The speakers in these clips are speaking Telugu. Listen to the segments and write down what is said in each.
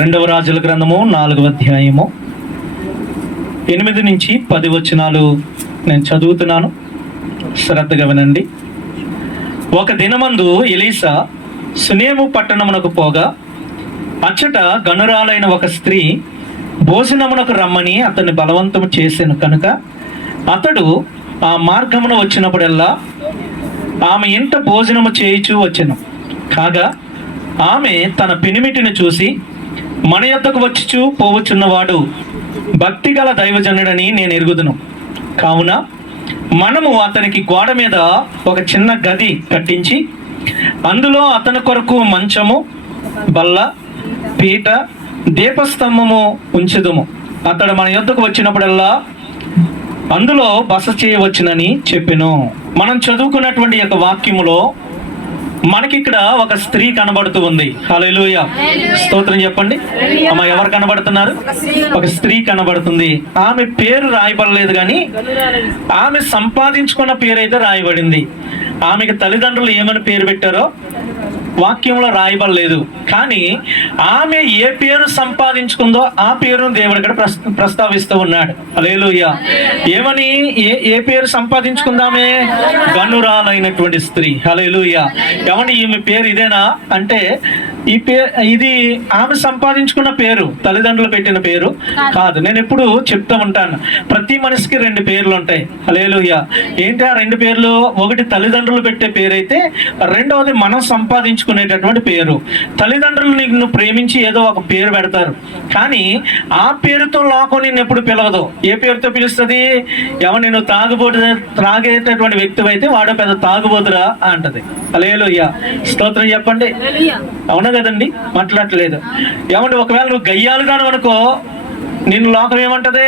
రెండవ రాజుల గ్రంథము 4వ అధ్యాయము 8 నుంచి 10 వచనాలు నేను చదువుతున్నాను, శ్రద్ధగా వినండి. ఒక దినమందు ఎలీసా సునేము పట్టణమునకు పోగా అచ్చట గనురాలైన ఒక స్త్రీ భోజనమునకు రమ్మని అతన్ని బలవంతము చేసెను కనుక అతడు ఆ మార్గమున వచ్చినప్పుడల్లా ఆమె ఇంట భోజనము చేయుచూ వచ్చెను. కాగా ఆమె తన పెనిమిటిని చూసి, మన యొద్దకు వచ్చుచూ పోవచ్చున్నవాడు భక్తి గల దైవజనుడని నేను ఎరుగుదును, కావున మనము అతనికి గోడ మీద ఒక చిన్న గది కట్టించి అందులో అతని కొరకు మంచము, బల్ల, పీట, దీపస్తంభము ఉంచుదుము. అతడు మన యొద్దకు వచ్చినప్పుడల్లా అందులో బస చేయవచ్చునని చెప్పెను. మనం చదువుకున్నటువంటి యొక్క వాక్యములో మనకిక్కడ ఒక స్త్రీ కనబడుతూ ఉంది. హల్లెలూయా, స్తోత్రం చెప్పండి అమ్మ. ఎవరు కనబడుతున్నారు? ఒక స్త్రీ కనబడుతుంది. ఆమె పేరు రాయబడలేదు, కానీ ఆమె సంపాదించుకున్న పేరు అయితే రాయబడింది. ఆమెకి తల్లిదండ్రులు ఏమని పేరు పెట్టారో వాక్యంలో రాయబడలేదు, కానీ ఆమె ఏ పేరు సంపాదించుకుందో ఆ పేరును దేవుడు ఇక్కడ ప్రస్తావిస్తూ ఉన్నాడు. హల్లెలూయా. ఏమని ఏ పేరు సంపాదించుకుందామే? గనురాలైనటువంటి స్త్రీ. హల్లెలూయా. ఏమని ఈమె పేరు ఇదేనా అంటే ఇది ఆమె సంపాదించుకున్న పేరు, తల్లిదండ్రులు పెట్టిన పేరు కాదు. నేను ఎప్పుడు చెప్తూ ఉంటాను, ప్రతి మనిషికి 2 పేర్లు ఉంటాయి. హల్లెలూయా. ఏంటి ఆ 2 పేర్లు? ఒకటి తల్లిదండ్రులు పెట్టే పేరు అయితే, రెండవది మనం సంపాదించుకునేటటువంటి పేరు. తల్లిదండ్రులు నిన్ను ప్రేమించి ఏదో ఒక పేరు పెడతారు, కానీ ఆ పేరుతో లోకం నిన్ను ఎప్పుడు పిలవదు. ఏ పేరుతో పిలుస్తుంది? ఎవరు నేను త్రాగేటటువంటి వ్యక్తి అయితే వాడు పెద్ద తాగుబోతురా అంటది. హల్లెలూయా, స్తోత్రం చెప్పండి. అవునా కదండి? మాట్లాడట్లేదు. ఏమంటే ఒకవేళ నువ్వు గయ్యాలుగాను అనుకో, నిన్ను లోకం ఏమంటది?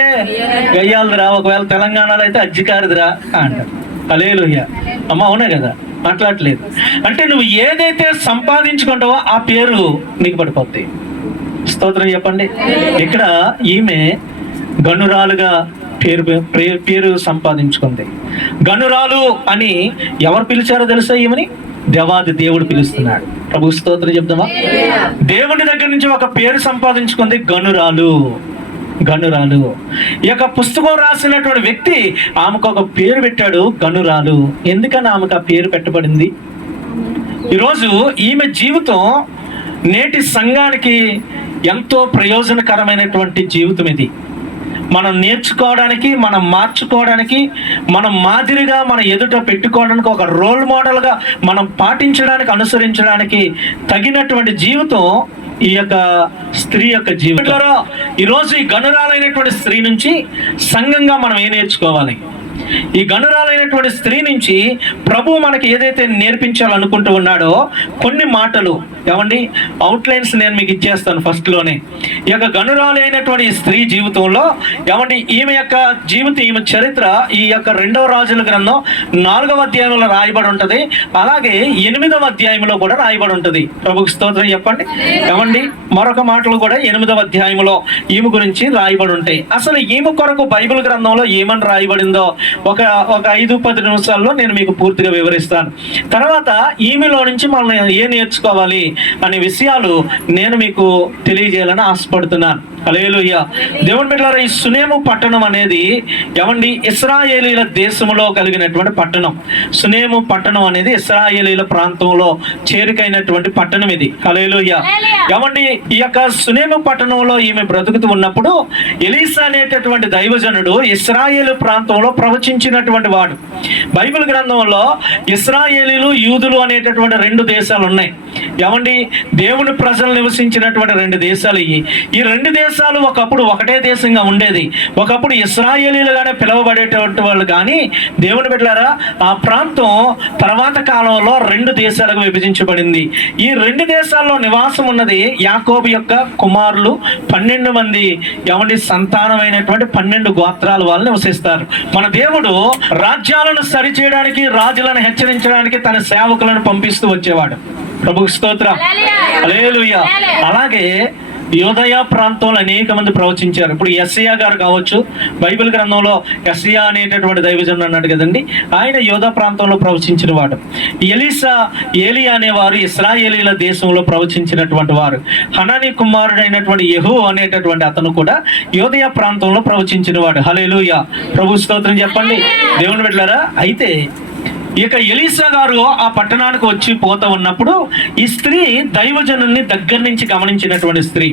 గయ్యాలుదిరా. ఒకవేళ తెలంగాణలో అయితే అజ్జికారిదిరా అంటది. హల్లెలూయా అమ్మ, అవునా కదా? మాట్లాడట్లేదు. అంటే నువ్వు ఏదైతే సంపాదించుకుంటావో ఆ పేరు నీకు పడిపోద్ది. స్తోత్రం చెప్పండి. ఇక్కడ ఈమె గనురాలుగా పేరు సంపాదించుకుంది. గనురాలు అని ఎవరు పిలిచారో తెలుసా? ఈమెని దేవాది దేవుడు పిలుస్తున్నాడు. ప్రభు స్తోత్రం చెప్తామా? దేవుని దగ్గర నుంచి ఒక పేరు సంపాదించుకుంది, గనురాలు. గనురాలు. ఈ యొక్క పుస్తకం రాసినటువంటి వ్యక్తి ఆమెకు ఒక పేరు పెట్టాడు, గనురాలు. ఎందుకని ఆమెకు ఆ పేరు పెట్టబడింది? ఈరోజు ఈమె జీవితం నేటి సంఘానికి ఎంతో ప్రయోజనకరమైనటువంటి జీవితం ఇది. మనం నేర్చుకోవడానికి, మనం మార్చుకోవడానికి, మనం మాదిరిగా మన ఎదుట పెట్టుకోవడానికి, ఒక రోల్ మోడల్గా మనం పాటించడానికి, అనుసరించడానికి తగినటువంటి జీవితం ఈ యొక్క స్త్రీ యొక్క జీవితం. ఈరోజు ఈ గనురాలైనటువంటి స్త్రీ నుంచి సంఘంగా మనం ఏం నేర్చుకోవాలి? ఈ గనురాలైనటువంటి స్త్రీ నుంచి ప్రభు మనకి ఏదైతే నేర్పించాలనుకుంటూ ఉన్నాడో కొన్ని మాటలు, ఏమండి, అవుట్లైన్స్ నేను మీకు ఇచ్చేస్తాను ఫస్ట్లోనే. ఈ యొక్క గనురాలైనటువంటి స్త్రీ జీవితంలో, ఏమండి, ఈమె యొక్క జీవితం, ఈమె చరిత్ర ఈ యొక్క 2వ రాజుల గ్రంథం 4వ అధ్యాయంలో రాయబడి ఉంటుంది. అలాగే 8వ అధ్యాయంలో కూడా రాయబడి ఉంటుంది. ప్రభుకి స్తోత్రం చెప్పండి. ఏమండి, మరొక మాటలు కూడా 8వ అధ్యాయంలో ఈమె గురించి రాయబడి ఉంటాయి. అసలు ఈమె కొరకు బైబిల్ గ్రంథంలో ఏమని రాయబడిందో ఒక 5-10 నిమిషాల్లో నేను మీకు పూర్తిగా వివరిస్తాను. తర్వాత ఈమెలో నుంచి మనం ఏం నేర్చుకోవాలి అనే విషయాలు నేను మీకు తెలియజేయాలని ఆశపడుతున్నాను. హల్లెలూయా. దేవుని బిడ్డలారా, ఈ సునేము పట్టణం అనేది ఏమండి ఇశ్రాయేలీల దేశంలో కలిగినటువంటి పట్టణం. సునేము పట్టణం అనేది ఇశ్రాయేలీల ప్రాంతంలో చేరికైనటువంటి పట్టణం ఇది. హల్లెలూయా. ఏమండి, ఈ యొక్క సునేము పట్టణంలో ఈమె బ్రతుకుతూ ఉన్నప్పుడు ఎలీసా అనేటటువంటి దైవజనుడు ఇశ్రాయేలు ప్రాంతంలో ప్రవచించినటువంటి వాడు. బైబిల్ గ్రంథంలో ఇశ్రాయేలీలు, యూదులు అనేటటువంటి 2 దేశాలు ఉన్నాయి. ఏమండి, దేవుని ప్రజలు నివసించినటువంటి 2 దేశాలు ఇవి. ఈ 2 దేశాలు ఒకప్పుడు ఒకటే దేశంగా ఉండేది. ఒకప్పుడు ఇశ్రాయేలీలుగానే పిలువబడేటువంటి వాళ్ళు, కానీ దేవుని బిడ్డలారా, ఆ ప్రాంతం తర్వాత కాలంలో 2 దేశాలకు విభజించబడింది. ఈ 2 దేశాల్లో నివాసం ఉన్నది యాకోబు యొక్క కుమారులు 12 మంది, ఏమండి, సంతానమైనటువంటి 12 గోత్రాల వాళ్ళు నివసిస్తారు. మన దేవుడు రాజ్యాలను సరిచేయడానికి, రాజులను హెచ్చరించడానికి తన సేవకులను పంపిస్తూ వచ్చేవాడు. ప్రభుకు స్తోత్రం. హల్లెలూయా. అలాగే యోదయ ప్రాంతంలో అనేక మంది ప్రవచించారు. ఇప్పుడు యెషయా గారు కావచ్చు, బైబిల్ గ్రంథంలో యెషయా అనేటటువంటి దైవజనుడు అన్నాడు కదండి, ఆయన యోధా ప్రాంతంలో ప్రవచించిన వాడు. ఏలియా అనేవారు ఇశ్రాయేలీల దేశంలో ప్రవచించినటువంటి వారు. హనానీ కుమారుడైనటువంటి యెహూ అనేటటువంటి అతను కూడా యోదయ ప్రాంతంలో ప్రవచించిన వాడు. హల్లెలూయా, ప్రభు స్తోత్రం చెప్పండి దేవుని బిడ్డలారా. అయితే ఇక ఎలీషా గారు ఆ పట్టణానికి వచ్చి పోతా ఉన్నప్పుడు ఈ స్త్రీ దైవజనుల్ని దగ్గర నుంచి గమనించినటువంటి స్త్రీ.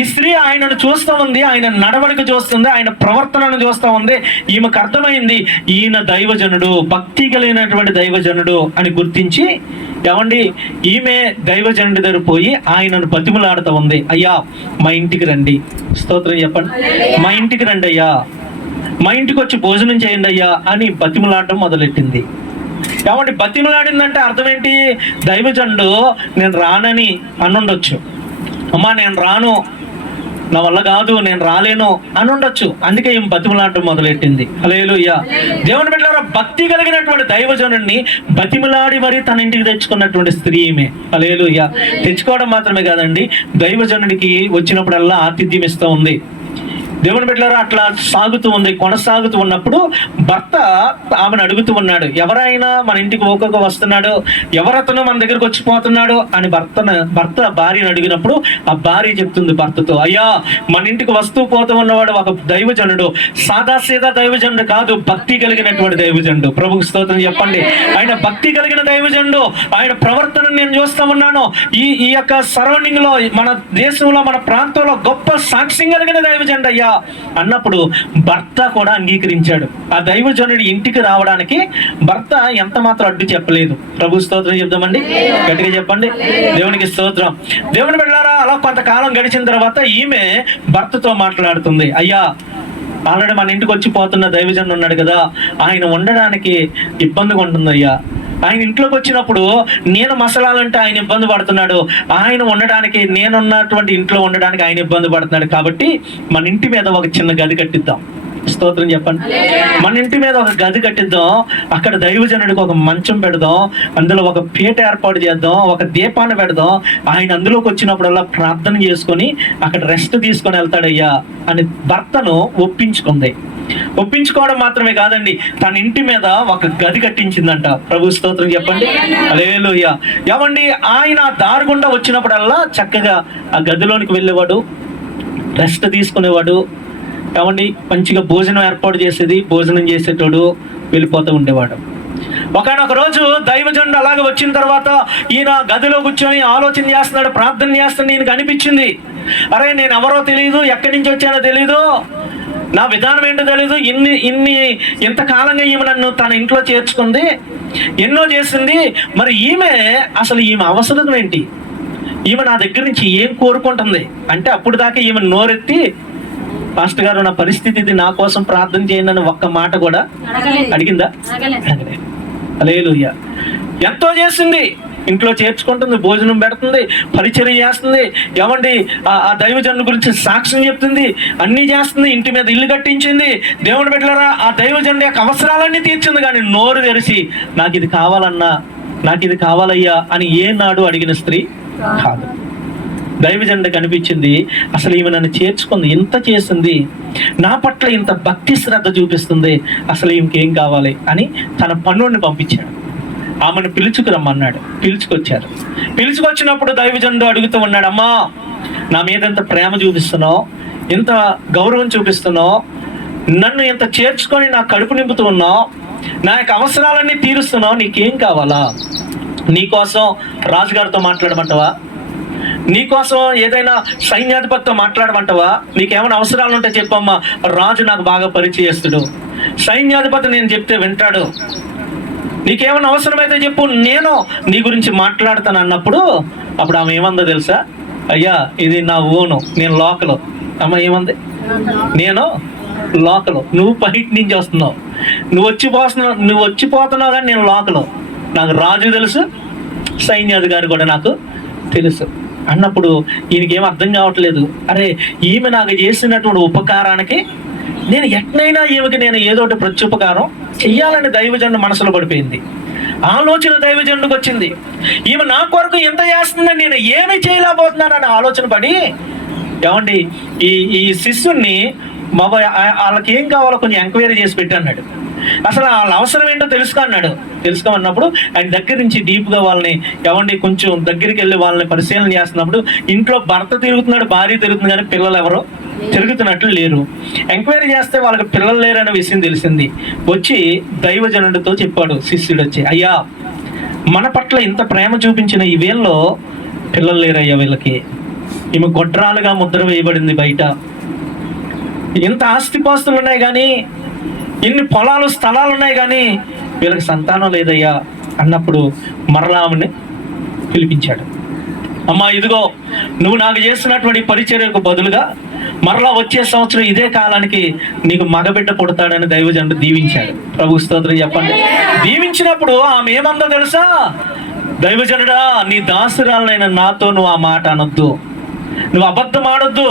ఈ స్త్రీ ఆయనను చూస్తూ ఉంది, ఆయన నడవడిక చూస్తుంది, ఆయన ప్రవర్తనను చూస్తూ ఉంది. ఈమెకు అర్థమైంది ఈయన దైవజనుడు, భక్తి కలిగినటువంటి దైవజనుడు అని గుర్తించి, ఏమండి ఈమె దైవజనుడి దగ్గర పోయి ఆయనను బతిమలాడుతూ ఉంది. అయ్యా మా ఇంటికి రండి, స్తోత్రం చెప్పండి, మా ఇంటికి రండి అయ్యా, మా ఇంటికి వచ్చి భోజనం చేయండి అయ్యా అని బతిమలాడటం మొదలెట్టింది. ఏమంటే బతిమలాడిందంటే అర్థం ఏంటి? దైవజనుడు నేను రానని అనుండొచ్చు, అమ్మా నేను రాను, నా వల్ల కాదు, నేను రాలేను అని ఉండొచ్చు. అందుకే ఏం బతిమలాడటం మొదలెట్టింది. హల్లెలూయా, దేవుని బిడ్డలారా, భక్తి కలిగినటువంటి దైవజనుడిని బతిమలాడి మరి తన ఇంటికి తెచ్చుకున్నటువంటి స్త్రీ ఈమె. హల్లెలూయా, తెచ్చుకోవడం మాత్రమే కాదండి, దైవజనుడికి వచ్చినప్పుడల్లా ఆతిథ్యం ఇస్తూ ఉంది. దేవుని బిడ్డలారా, అట్లా సాగుతూ ఉంది. కొనసాగుతూ ఉన్నప్పుడు భర్త ఆమెను అడుగుతూ ఉన్నాడు, ఎవరైనా మన ఇంటికి ఒక్కొక్క వస్తున్నాడు, ఎవరతను మన దగ్గరకు వచ్చిపోతున్నాడు అని భర్త భార్యను అడిగినప్పుడు ఆ భార్య చెప్తుంది భర్తతో, అయ్యా మన ఇంటికి వస్తూ పోతూ ఉన్నవాడు ఒక దైవజనుడు, సాదాసీదా దైవజనుడు కాదు, భక్తి కలిగినటువంటి దైవజనుడు. ప్రభుకు స్తోత్రం చెప్పండి. ఆయన భక్తి కలిగిన దైవజనుడు, ఆయన ప్రవర్తనను నేను చూస్తూ ఉన్నాను. ఈ యొక్క సరౌండింగ్ లో, మన దేశంలో, మన ప్రాంతంలో గొప్ప సాక్ష్యం కలిగిన దైవజనుడు అయ్యా అన్నప్పుడు భర్త కూడా అంగీకరించాడు. ఆ దైవజనుడి ఇంటికి రావడానికి భర్త ఎంత మాత్రం అడ్డు చెప్పలేదు. ప్రభు స్తోత్రం చెప్దామండి, గట్టిగా చెప్పండి దేవునికి స్తోత్రం. దేవుని బిడ్డలారా, అలా కొంతకాలం గడిచిన తర్వాత ఈమె భర్తతో మాట్లాడుతుంది, అయ్యా ఆల్రెడీ మన ఇంటికి వచ్చి పోతున్న దైవజనుడు ఉన్నాడు కదా, ఆయన ఉండడానికి ఇబ్బందిగా ఉంటుంది అయ్యా, ఆయన ఇంట్లోకి వచ్చినప్పుడు నేను మసలాలంటే ఆయన ఇబ్బంది పడుతున్నాడు, ఆయన ఉండడానికి, నేనున్నటువంటి ఇంట్లో ఉండడానికి ఆయన ఇబ్బంది పడుతున్నాడు, కాబట్టి మన ఇంటి మీద ఒక చిన్న గది కట్టిద్దాం. స్తోత్రం చెప్పండి. మన ఇంటి మీద ఒక గది కట్టిద్దాం, అక్కడ దైవజనుడికి ఒక మంచం పెడదాం, అందులో ఒక పీట ఏర్పాటు చేద్దాం, ఒక దీపాన్ని పెడదాం, ఆయన అందులోకి వచ్చినప్పుడల్లా ప్రార్థన చేసుకొని అక్కడ రెస్ట్ తీసుకొని వెళ్తాడయ్యా అని భర్తను ఒప్పించుకుంది. ఒప్పించుకోవడం మాత్రమే కాదండి, తన ఇంటి మీద ఒక గది కట్టించిందంట. ప్రభు స్తోత్రం చెప్పండి. హల్లెలూయా. ఏమండి ఆయన దారి గుండా వచ్చినప్పుడల్లా చక్కగా ఆ గదిలోనికి వెళ్ళేవాడు, రెస్ట్ తీసుకునేవాడు. ఏమండి మంచిగా భోజనం ఏర్పాటు చేసేది, భోజనం చేసేటోడు, వెళ్ళిపోతూ ఉండేవాడు. ఒకనొక రోజు దైవజనుడు అలాగే వచ్చిన తర్వాత ఈయన గదిలో కూర్చొని ఆలోచన చేస్తున్నాడు, ప్రార్థన చేస్తున్నాడు. ఈయనకు అనిపించింది, అరే నేను ఎవరో తెలియదు, ఎక్కడి నుంచి వచ్చానో తెలీదు, నా విధానం ఏంటో తెలీదు, ఇంతకాలంగా ఈమె నన్ను తన ఇంట్లో చేర్చుకుంది, ఎన్నో చేసింది, మరి అసలు ఈమె అవసరం ఏంటి, ఈమె నా దగ్గర నుంచి ఏం కోరుకుంటుంది అంటే, అప్పుడు దాకా ఈమె నోరెత్తి, పాస్టర్ గారు నా పరిస్థితి ఇది, నా కోసం ప్రార్థన చేయండి అని ఒక్క మాట కూడా అడిగిందా? అడగలేదు. హల్లెలూయా. ఎంతో చేసింది, ఇంట్లో చేర్చుకుంటుంది, భోజనం పెడుతుంది, పరిచర్య చేస్తుంది, ఏమండి ఆ దైవజనుడి గురించి సాక్ష్యం చెప్తుంది, అన్నీ చేస్తుంది, ఇంటి మీద ఇల్లు కట్టించింది. దేవుని బిడ్డలారా, ఆ దైవజనుడి యొక్క అవసరాలన్నీ తీర్చింది. కానీ నోరు తెరిచి నాకు ఇది కావాలన్నా, నాకు ఇది కావాలయ్యా అని ఏనాడు అడిగిన స్త్రీ కాదు. దైవజనుడు కనిపించింది, అసలు ఈమె నన్ను చేర్చుకుంది, ఇంత చేసింది, నా పట్ల ఇంత భక్తి శ్రద్ధ చూపిస్తుంది, అసలు ఈమెకేం కావాలి అని తన పనుడిని పంపించాడు. ఆమెను పిలుచుకురమ్మన్నాడు. పిలుచుకొచ్చారు. పిలుచుకొచ్చినప్పుడు దైవజనుడు అడుగుతూ ఉన్నాడు, అమ్మా నా మీద ఎంత ప్రేమ చూపిస్తున్నావు, ఎంత గౌరవం చూపిస్తున్నావు, నన్ను ఎంత చేర్చుకొని నా కడుపు నింపుతూ ఉన్నావు, నా యొక్క అవసరాలన్నీ తీరుస్తున్నావు, నీకేం కావాలా? నీకోసం రాజుగారితో మాట్లాడమంటావా? నీకోసం ఏదైనా సైన్యాధిపతితో మాట్లాడమంటావా? నీకేమైనా అవసరాలు ఉంటే చెప్పమ్మా, రాజు నాకు బాగా పరిచయస్తుడు, సైన్యాధిపతి నేను చెప్తే వింటాడు, నీకేమైనా అవసరమైతే చెప్పు, నేను నీ గురించి మాట్లాడతాను అన్నప్పుడు అప్పుడు ఆమె ఏమందో తెలుసా? అయ్యా ఇది నా ఓను, నేను లోకలు. అమ్మ ఏమంది? నేను లోకలు, నువ్వు బయట నుంచి వస్తున్నావు, నువ్వు వచ్చిపోతున్నావు కానీ నేను లోకలు, నాకు రాజు తెలుసు, సైన్యాధికారి కూడా నాకు తెలుసు అన్నప్పుడు ఈయనకేం అర్థం కావట్లేదు. అరే ఈమె నాకు చేసినటువంటి ఉపకారానికి నేను ఎట్నైనా ఈమెకి నేను ఏదోటి ప్రత్యుపకారం చెయ్యాలని దైవజనుడు మనసులో పడిపోయింది. ఆలోచన దైవజనుడికి వచ్చింది, ఈమె నా కొరకు ఎంత చేస్తుందని నేను ఏమి చేయలేకపోతున్నానని ఆలోచన పడి ఏమండి ఈ ఈ శిష్యుణ్ణి వాళ్ళకి ఏం కావాలో కొంచెం ఎంక్వైరీ చేసి పెట్టన్నాడు. అసలు వాళ్ళ అవసరం ఏంటో తెలుసుకో అన్నాడు. తెలుసుకోమన్నప్పుడు ఆయన దగ్గర నుంచి డీప్గా వాళ్ళని ఏమండి కొంచెం దగ్గరికి వెళ్ళి వాళ్ళని పరిశీలన చేస్తున్నప్పుడు ఇంట్లో భర్త తిరుగుతున్నాడు, భార్య తిరుగుతుంది, కానీ పిల్లలు ఎవరో తిరుగుతున్నట్లు లేరు. ఎంక్వైరీ చేస్తే వాళ్ళకి పిల్లలు లేరనే విషయం తెలిసింది. వచ్చి దైవజనుడితో చెప్పాడు శిష్యుడు వచ్చి, అయ్యా మన పట్ల ఇంత ప్రేమ చూపించిన ఈ వీళ్ళలో పిల్లలు లేరయ్యా, వీళ్ళకి ఈమె గొడ్రాలుగా ముద్ర వేయబడింది, బయట ఇంత ఆస్తిపాస్తులు ఉన్నాయి కానీ, ఇన్ని పొలాలు స్థలాలు ఉన్నాయి కానీ వీళ్ళకి సంతానం లేదయ్యా అన్నప్పుడు మరలా ఆమెని పిలిపించాడు. అమ్మా ఇదిగో నువ్వు నాకు చేస్తున్నటువంటి పరిచర్యకు బదులుగా మరలా వచ్చే సంవత్సరం ఇదే కాలానికి నీకు మగబిడ్డ పుడతాడని దైవజనుడు దీవించాడు. ప్రభు స్తోత్రం చెప్పండి. దీవించినప్పుడు ఆమె ఏమందో తెలుసా, దైవజనుడా నీ దాసురాలనైన నాతో నువ్వు ఆ మాట అనొద్దు, నువ్వు అబద్ధం ఆడొద్దు,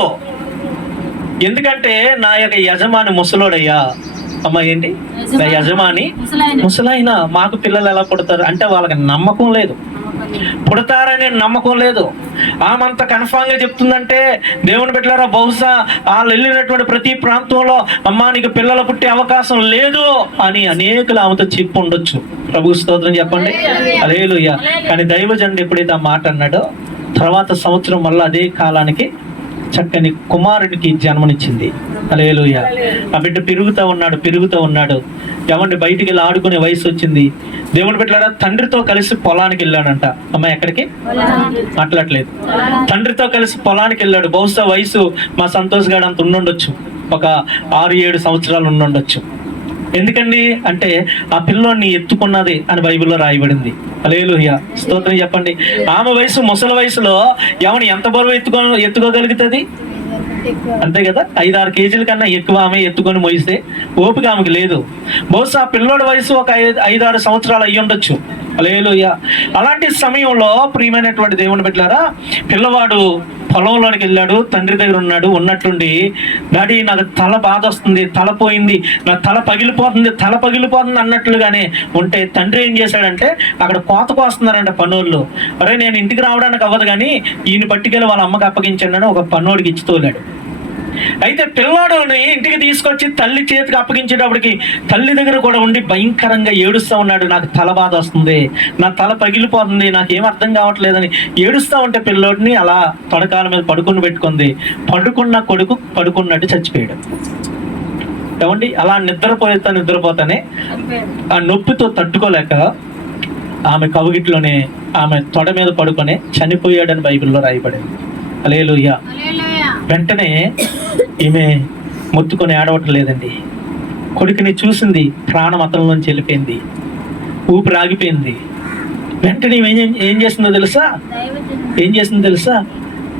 ఎందుకంటే నా యొక్క యజమాని ముసలోడయ్యా. అమ్మ ఏంటి, నా యజమాని ముసలాయన, మాకు పిల్లలు ఎలా పుడతారు అంటే వాళ్ళకి నమ్మకం లేదు, పుడతారనే నమ్మకం లేదు. ఆమంత కన్ఫామ్గా చెప్తుందంటే దేవుని బిడ్డలారా బహుశా వాళ్ళు వెళ్ళినటువంటి ప్రతి ప్రాంతంలో అమ్మా నీకు పిల్లలు పుట్టే అవకాశం లేదు అని అనేకులు ఆమెతో చెప్పి ఉండొచ్చు. ప్రభు స్తోత్రం చెప్పండి, హల్లెలూయా. కానీ దైవజనుడు ఎప్పుడైతే ఆ మాట అన్నాడో తర్వాత సంవత్సరం వల్ల అదే కాలానికి చక్కని కుమారుడికి జన్మనిచ్చింది. హల్లెలూయా. ఆ బిడ్డ పెరుగుతూ ఉన్నాడు. ఏమండి బయటికి వెళ్ళి ఆడుకునే వయసు వచ్చింది. దేవుని బిడ్డలారా తండ్రితో కలిసి పొలానికి వెళ్ళాడంట. అమ్మ ఎక్కడికి మాట్లాడలేదు, తండ్రితో కలిసి పొలానికి వెళ్ళాడు. బహుశా వయసు మా సంతోష్ గారు అంత ఉండుండొచ్చు, ఒక 6-7 సంవత్సరాలు ఉండుండొచ్చు. ఎందుకండి అంటే ఆ పిల్లోని ఎత్తుకున్నది అని బైబిల్లో రాయబడింది. హల్లెలూయా, స్తోత్రం చెప్పండి. ఆమె వయసు ముసలి వయసులో ఏమని ఎంత బరువు ఎత్తుకోగలుగుతుంది? అంతే కదా, 5-6 కేజీల కన్నా ఎక్కువ ఆమె ఎత్తుకొని మోయిస్తే ఓపిక ఆమెకి లేదు. బహుశా ఆ పిల్లోడి వయసు ఒక 5-6 సంవత్సరాలు అయ్యి ఉండొచ్చు. హల్లెలూయా. అలాంటి సమయంలో ప్రియమైనటువంటి దేవుని బిడ్డలారా పిల్లవాడు పొలంలోనికి వెళ్ళాడు, తండ్రి దగ్గర ఉన్నట్టుండి డాడీ నాకు తల బాధ వస్తుంది, తల పోయింది, నా తల పగిలిపోతుంది అన్నట్లుగానే ఉంటే తండ్రి ఏం చేశాడంటే అక్కడ కోత కోస్తున్నారంట పనోళ్ళు. అరే నేను ఇంటికి రావడానికి అవ్వదు కానీ ఈయన పట్టుకెళ్ళి వాళ్ళ అమ్మకి అప్పగించండి అని ఒక పన్నోడికి ఇచ్చి తోలాడు. అయితే పిల్లాడుని ఇంటికి తీసుకొచ్చి తల్లి చేతికి అప్పగించేటప్పటికి తల్లి దగ్గర కూడా ఉండి భయంకరంగా ఏడుస్తూ ఉన్నాడు. నాకు తల బాధ వస్తుంది, నా తల పగిలిపోతుంది, నాకేం అర్థం కావట్లేదని ఏడుస్తూ ఉంటే పిల్లోడిని అలా తొడకాల మీద పెట్టుకుంది. పడుకున్న కొడుకు పడుకున్నట్టు చచ్చిపోయాడు. ఏమండి అలా నిద్రపోతానే ఆ నొప్పితో తట్టుకోలేక ఆమె కవుగిట్లోనే ఆమె తొడ మీద పడుకొని చనిపోయాడని బైబిల్లో రాయబడింది. హల్లెలూయా. వెంటనే ఈమె మొత్తుకొని ఏడవటం లేదండి. కొడుకుని చూసింది, ప్రాణం అతనిలోంచి వెళ్ళిపోయింది, ఊపిరి ఆగిపోయింది. వెంటనే ఏం చేస్తుందో తెలుసా?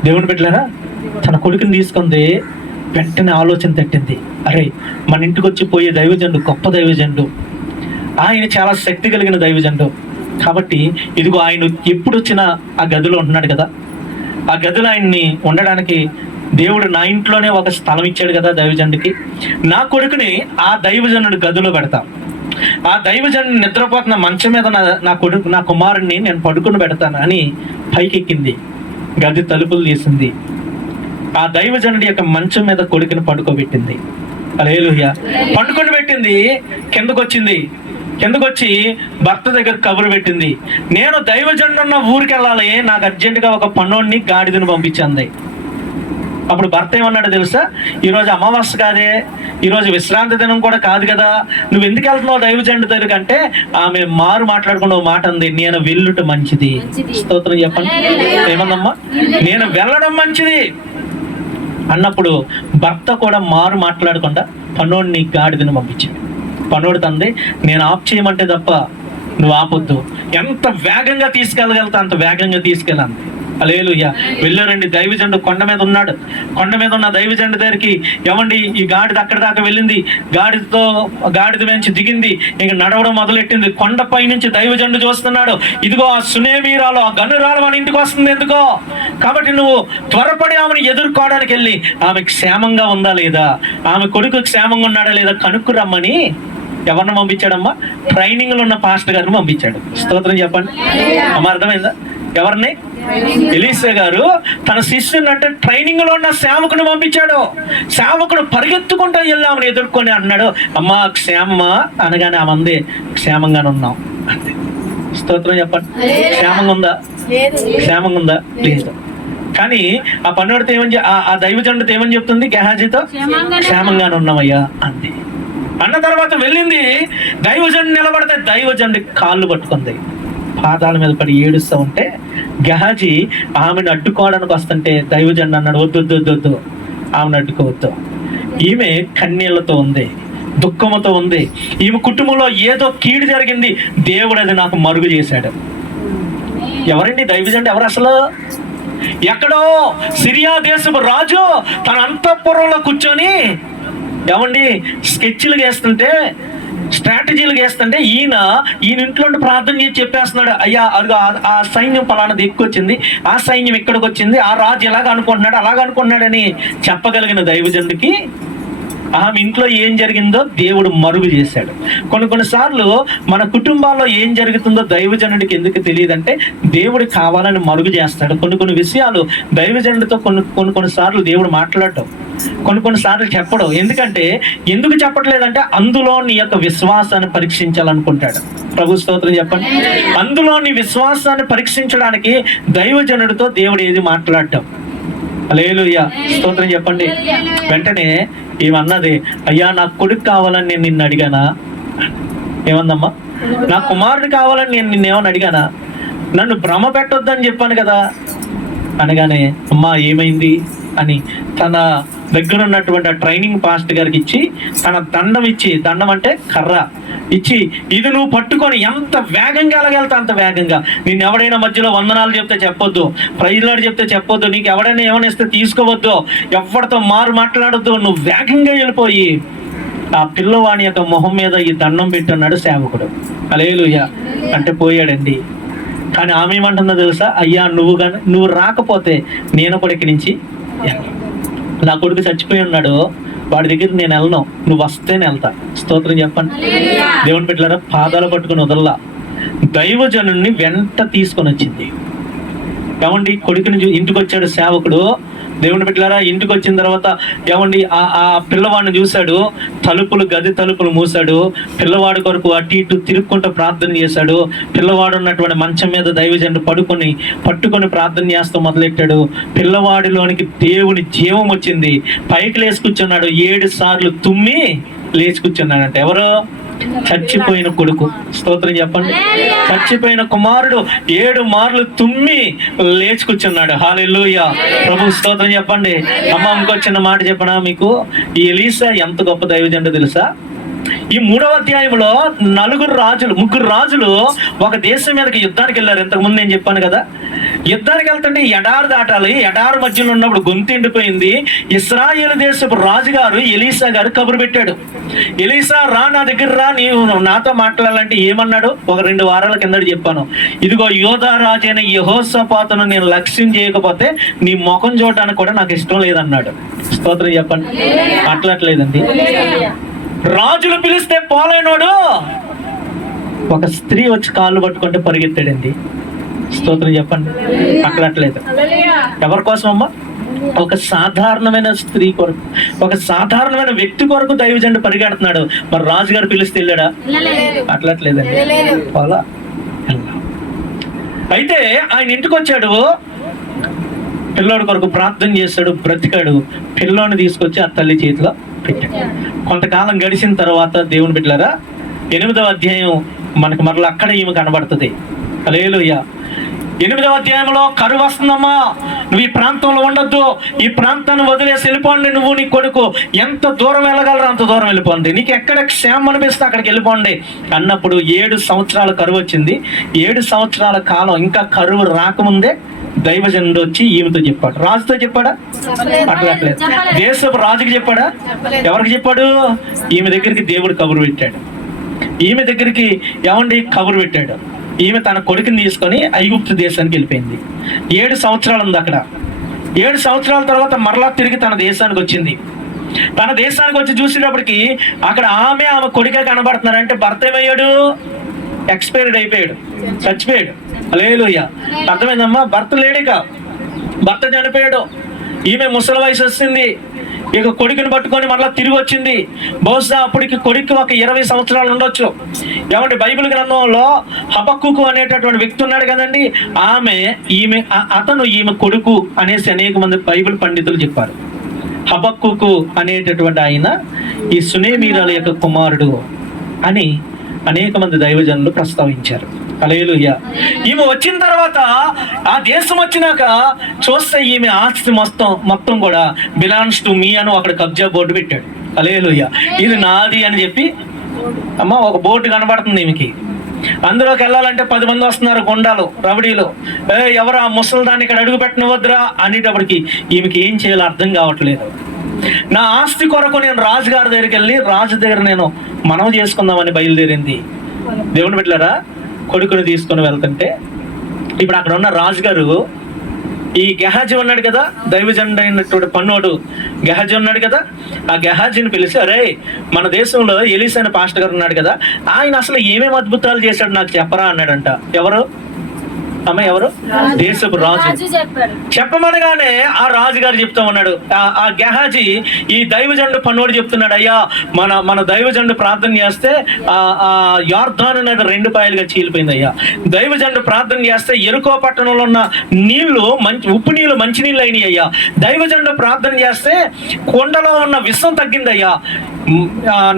దేవుని బిడ్డలారా తన కొడుకుని తీసుకుంది. వెంటనే ఆలోచన తట్టింది, అరే మన ఇంటికి వచ్చి పోయే దైవజనుడు గొప్ప దైవజనుడు, ఆయన చాలా శక్తి కలిగిన దైవజనుడు కాబట్టి ఇదిగో ఆయన ఎప్పుడు వచ్చినా ఆ గదిలో ఉంటున్నాడు కదా, ఆ గదిలో ఆయన్ని ఉండడానికి దేవుడు నా ఇంట్లోనే ఒక స్థలం ఇచ్చాడు కదా దైవజనుడికి, నా కొడుకుని ఆ దైవజనుడి గదిలో పెడతా, ఆ దైవజనుడు నిద్రపోతున్న మంచం మీద నా కుమారుడిని నేను పడుకుని పెడతాను అని పైకెక్కింది. గది తలుపులు తీసింది, ఆ దైవజనుడి యొక్క మంచం మీద కొడుకుని పడుకోబెట్టింది. హల్లెలూయా. పడుకొని పెట్టింది, కిందకొచ్చి భర్త దగ్గర కబురు పెట్టింది, నేను దైవజనుడు ఉన్న ఊరికి వెళ్ళాలి, నాకు అర్జెంటుగా ఒక పన్నోడిని గాడిదని పంపించింది. అప్పుడు భర్త ఏమన్నాడు తెలుసా, ఈరోజు అమావాస్య కాదే, ఈరోజు విశ్రాంతి దినం కూడా కాదు కదా, నువ్వు ఎందుకు వెళ్తున్నావు దైవజనుడి దగ్గరికి అంటే ఆమె మాట్లాడుకున్న మాట ఉంది, నేను వెళ్ళుట మంచిది. స్తోత్రం చెప్పండి. ఏమందమ్మా, నేను వెళ్ళడం మంచిది అన్నప్పుడు భర్త కూడా మాట్లాడకుండా పన్నోడిని గాడిదని పంపించాడు. పన్నోడు తంది, నేను ఆఫ్ చేయమంటే తప్ప నువ్వు ఆపొద్దు, ఎంత వేగంగా తీసుకెళ్ళగలుగుతా అంత వేగంగా తీసుకెళ్ళండి. హల్లెలూయా. వెళ్ళారండి, దైవజనుడు కొండ మీద ఉన్న దైవజనుడి దగ్గరికి ఏమండి ఈ గాడిద అక్కడి దాకా వెళ్ళింది, గాడిద నుంచి దిగింది, ఇక నడవడం మొదలెట్టింది. కొండపై నుంచి దైవజనుడు చూస్తున్నాడు, ఇదిగో ఆ సునేమీరాలు ఆ గనురాలు మన ఇంటికి వస్తుంది ఎందుకో, కాబట్టి నువ్వు త్వరపడి ఆమెను ఎదుర్కోవడానికి వెళ్ళి ఆమె క్షేమంగా ఉందా లేదా, ఆమె కొడుకు క్షేమంగా ఉన్నాడా లేదా కనుక్కు రమ్మని ఎవరిని పంపించాడమ్మా? ట్రైనింగ్ లో ఉన్న పాస్టర్ గారిని పంపించాడు. స్తోత్రం చెప్పండి అమ్మ, అర్థమైందా? ఎవరిని? ఎలీసా గారు తన శిష్యుని అంటే ట్రైనింగ్ లో ఉన్న సేవకుని పంపించాడు. సేవకుడు పరిగెత్తుకుంటూ వెళ్ళామని ఎదుర్కొని అన్నాడు, అమ్మా క్షేమమా అనగానే ఆమె అంది, క్షేమంగానే ఉన్నాం అంతే. స్తోత్రం చెప్పండి. క్షేమంగా ఉందా? క్షేమంగా ఉందా? లేదు. కానీ ఆ పన్నుడితో ఏమని, ఆ దైవజనుడితో ఏమని చెప్తుంది? గెహాజీతో క్షేమంగానే ఉన్నామయ్యా అంది. అన్న తర్వాత వెళ్ళింది, దైవజనుడు నిలబడితే దైవజనుడి కాళ్ళు పట్టుకుంది, పాదాల మీద పడి ఏడుస్తూ ఉంటే గెహాజీ ఆమెను అడ్డుకోవడానికి వస్తుంటే దైవజనుడు అన్నాడు, వద్దు వద్దు వద్దు వద్దు, ఆమెను అడ్డుకోవద్దు. ఈమె కన్నీళ్లతో ఉంది, దుఃఖముతో ఉంది, ఈమె కుటుంబంలో ఏదో కీడు జరిగింది, దేవుడు అది నాకు మరుగు చేశాడు. ఎవరండి దైవజనుడు? ఎవరు అసలు? ఎక్కడో సిరియా దేశపు రాజు తన అంతఃపురంలో కూర్చొని ఏమండి స్కెచ్లు వేస్తుంటే, స్ట్రాటజీలు వేస్తుంటే ఈయన ఇంట్లో ప్రార్థన చేసి చెప్పేస్తున్నాడు, అయ్యా అదిగో ఆ సైన్యం పలానాది ఎక్కువచ్చింది, ఆ సైన్యం ఇక్కడికి వచ్చింది, ఆ రాజు ఎలాగ అనుకుంటున్నాడు అలాగ అనుకుంటున్నాడని చెప్పగలిగిన దైవజనుడికి ఆమె ఇంట్లో ఏం జరిగిందో దేవుడు మరుగు చేశాడు. కొన్నిసార్లు మన కుటుంబాల్లో ఏం జరుగుతుందో దైవజనుడికి ఎందుకు తెలియదంటే దేవుడు కావాలని మరుగు చేస్తాడు. కొన్ని విషయాలు దైవజనుడితో కొన్నిసార్లు దేవుడు మాట్లాడటం, కొన్నిసార్లు చెప్పడం. ఎందుకు చెప్పట్లేదంటే అందులో నీ యొక్క విశ్వాసాన్ని పరీక్షించాలనుకుంటాడు. ప్రభు స్తోత్రం చెప్పండి. అందులో నీ విశ్వాసాన్ని పరీక్షించడానికి దైవజనుడితో దేవుడు ఏది మాట్లాడటం. హల్లెలూయా, స్తోత్రం చెప్పండి. వెంటనే ఏమన్నది, అయ్యా నా కొడుకు కావాలని నేను నిన్ను అడిగానా? ఏమందమ్మా? నా కుమారుడు కావాలని నేను నిన్నేమని అడిగానా? నన్ను భ్రమ పెట్టొద్దని చెప్పాను కదా అనగానే, అమ్మా ఏమైంది అని తన దగ్గర ఉన్నటువంటి ఆ ట్రైనింగ్ పాస్టర్ గారికి ఇచ్చి తన దండం ఇచ్చి, దండం అంటే కర్ర ఇచ్చి, ఇది నువ్వు పట్టుకొని ఎంత వేగంగా అలాగెళ్తా అంత వేగంగా, నేను ఎవడైనా మధ్యలో వందనాలు చెప్తే చెప్పొద్దు, ప్రైజ్లాడు చెప్తే చెప్పొద్దు, నీకు ఎవడైనా ఏమైనా ఇస్తే తీసుకోవద్దు, ఎవరితో మాట్లాడొద్దు, నువ్వు వేగంగా వెళ్ళిపోయి ఆ పిల్లవాడి యొక్క మొహం మీద ఈ దండం పెట్టున్నాడు సేవకుడు. హల్లెలూయా అంటే పోయాడండి. కానీ ఆమె ఏమంటుందో తెలుసా? అయ్యా నువ్వు రాకపోతే నేను కూడా ఇక్కడి నుంచి, నా కొడుకు చచ్చిపోయి ఉన్నాడు, వాడి దగ్గర నేను వెళ్ళను, నువ్వు వస్తేనే వెళ్తా. స్తోత్రం చెప్పండి. దేవుని పెట్టారా? పాదాలు పట్టుకుని వదల్లా. దైవజనుడిని వెంట తీసుకొని వచ్చింది. ఏమండి కొడుకుని ఇంటికి వచ్చాడు సేవకుడు, దేవుని పెట్టారా? ఇంటికి వచ్చిన తర్వాత ఏమండి ఆ పిల్లవాడిని చూశాడు, గది తలుపులు మూసాడు, పిల్లవాడి కొరకు అటు ఇటు తిరుక్కుంటూ ప్రార్థన చేశాడు. పిల్లవాడు ఉన్నటువంటి మంచం మీద దైవజనుడు పట్టుకొని ప్రార్థన చేస్తూ మొదలెట్టాడు. పిల్లవాడిలోనికి దేవుని జీవం వచ్చింది, పైకి లేచి కూర్చున్నాడు, 7 సార్లు తుమ్మి లేచి కూర్చున్నాడంటే. ఎవరు? చచ్చిపోయిన కొడుకు. స్తోత్రం చెప్పండి. చచ్చిపోయిన కుమారుడు 7 మార్లు తుమ్మి లేచి కూర్చున్నాడు. హల్లెలూయా, ప్రభు స్తోత్రం చెప్పండి. అమ్మ ఇంకో చిన్న మాట చెప్పనా మీకు? ఈ ఎలీసా ఎంత గొప్ప దైవజనుడో తెలుసా? ఈ 3వ అధ్యాయంలో ముగ్గురు రాజులు ఒక దేశం మీదకి యుద్ధానికి వెళ్ళారు. ఇంతకుముందు నేను చెప్పాను కదా, యుద్ధానికి వెళ్తుంటే ఎడారి దాటాలి. ఎడారి మధ్యలో ఉన్నప్పుడు గొంతు ఎండిపోయింది. ఇశ్రాయేలు దేశపు రాజుగారు ఎలీసా గారు కబురు పెట్టాడు, ఎలీసా రా, నా దగ్గర రా, నీవు నాతో మాట్లాడాలంటే ఏమన్నాడు? ఒక 2 వారాల కిందట చెప్పాను, ఇదిగో యోధా రాజు అయిన యెహోషాపాతును నేను లక్ష్యం చేయకపోతే నీ ముఖం చూడటానికి కూడా నాకు ఇష్టం లేదన్నాడు. స్తోత్రం చెప్పండి. మాట్లాడలేదండి. రాజులు పిలిస్తే పోలేనోడు ఒక స్త్రీ వచ్చి కాళ్ళు పట్టుకుంటే పరిగెత్తాడండి. స్తోత్రం చెప్పండి. మాట్లాడలేదు. ఎవరి కోసం అమ్మా? ఒక సాధారణమైన స్త్రీ కొరకు, ఒక సాధారణమైన వ్యక్తి కొరకు దైవజనుడు పరిగెడుతున్నాడు. మరి రాజుగారు పిలిస్తే వెళ్ళాడా? మాట్లాడలేదండి. అలా అయితే ఆయన ఇంటికి వచ్చాడు, పిల్లోడి కొరకు ప్రార్థన చేశాడు, బ్రతికాడు. పిల్లోని తీసుకొచ్చి ఆ తల్లి చేతిలో పెట్టాడు. కొంతకాలం గడిచిన తర్వాత దేవుని బిడ్డలారా 8వ అధ్యాయం మనకు మరలా అక్కడ ఈమె కనబడుతుంది. హల్లెలూయా. 8వ అధ్యాయంలో కరువు వస్తుందమ్మా, నువ్వు ఈ ప్రాంతంలో ఉండొద్దు, ఈ ప్రాంతాన్ని వదిలేసి వెళ్ళిపోండి, నువ్వు నీ కొడుకు ఎంత దూరం వెళ్ళగలరు అంత దూరం వెళ్ళిపోండి, నీకు ఎక్కడ క్షేమం అనిపిస్తే అక్కడికి వెళ్ళిపోండి అన్నప్పుడు 7 సంవత్సరాల కరువు వచ్చింది. 7 సంవత్సరాల కాలం ఇంకా కరువు రాకముందే దైవజనుడు వచ్చి ఈమెతో చెప్పాడు. రాజుతో చెప్పాడా? మాట్లాడలేదు. దేశపు రాజుకి చెప్పాడా? ఎవరికి చెప్పాడు? ఈమె దగ్గరికి దేవుడు కబురు పెట్టాడు. ఈమె దగ్గరికి ఏమండి కబురు పెట్టాడు. ఈమె తన కొడుకుని తీసుకొని ఐగుప్తు దేశానికి వెళ్ళిపోయింది. 7 సంవత్సరాలు ఉంది అక్కడ. 7 సంవత్సరాల తర్వాత మరలా తిరిగి తన దేశానికి వచ్చింది. తన దేశానికి వచ్చి చూసేటప్పటికి అక్కడ ఆమె కొడుకే కనబడుతున్నారంటే భర్త ఏమయ్యాడు? ఎక్స్పైర్డ్ అయిపోయాడు, చచ్చిపోయాడు. హల్లెలూయా. అర్థమైందమ్మా? భర్త లేడిక, భర్త చనిపోయాడు, ఈమె ముసలి వయసు వచ్చింది, ఇక కొడుకుని పట్టుకొని మరలా తిరిగి వచ్చింది. బహుశా అప్పటికి కొడుకు ఒక 20 సంవత్సరాలు ఉండొచ్చు. ఏమంటే బైబిల్ గ్రంథంలో హబక్కుకు అనేటటువంటి వ్యక్తి ఉన్నాడు కదండి, అతను ఈమె కొడుకు అనేసి అనేక మంది బైబిల్ పండితులు చెప్పారు. హబక్కుకు అనేటటువంటి ఆయన ఈ సునేమీరాల యొక్క కుమారుడు అని అనేక మంది దైవజనులు ప్రస్తావించారు. హల్లెలూయా. ఈమె వచ్చిన తర్వాత ఆ దేశం వచ్చినాక చూస్తే ఈమె ఆస్తి మొత్తం కూడా బిలాంగ్స్ టు మీ అని అక్కడ కబ్జా బోర్డు పెట్టాడు. హల్లెలూయా. ఇది నాది అని చెప్పి అమ్మ ఒక బోర్డు కనబడుతుంది ఈమెకి. అందులోకి వెళ్ళాలంటే 10 మంది వస్తున్నారు, గుండాలు, రబడీలు. ఎవరు ఆ ముసలి దాన్ని ఇక్కడ అడుగు పెట్టినవద్దురా అనేటప్పటికి ఈమెకి ఏం చేయాలో అర్థం కావట్లేదు. నా ఆస్తి కొరకు నేను రాజుగారి దగ్గరికి వెళ్ళి రాజు దగ్గర నేను మనవి చేసుకుందామని బయలుదేరింది. దేవుని బిడ్డలారా, కొడుకుని తీసుకొని వెళ్తుంటే ఇప్పుడు అక్కడ ఉన్న రాజుగారు ఈ గెహాజీ ఉన్నాడు కదా, దైవజనుడు అయినటువంటి పన్నోడు గెహాజీ ఉన్నాడు కదా, ఆ గెహాజీని పిలిచి, అరే మన దేశంలో ఎలీసా అనే పాస్టర్ గారు ఉన్నాడు కదా, ఆయన అసలు ఏమేమి అద్భుతాలు చేశాడు నాకు చెప్పరా అన్నాడంట. ఎవరు అమ్మ? ఎవరు? దేశపు రాజు. చెప్పమనగానే ఆ రాజుగారు చెప్తా ఉన్నాడు, ఆ గెహాజీ ఈ దైవజనుడు పన్నోడు చెప్తున్నాడు, అయ్యా మన దైవజనుడు ప్రార్థన చేస్తే ఆ యొర్దాను అనేది 2 పాయలుగా చీలిపోయింది అయ్యా. దైవజనుడు ప్రార్థన చేస్తే ఎరుకో పట్టణంలో ఉన్న నీళ్లు ఉప్పు నీళ్లు మంచి నీళ్ళు అయినాయి అయ్యా. దైవజనుడు ప్రార్థన చేస్తే కొండలో ఉన్న విషం తగ్గింది అయ్యా.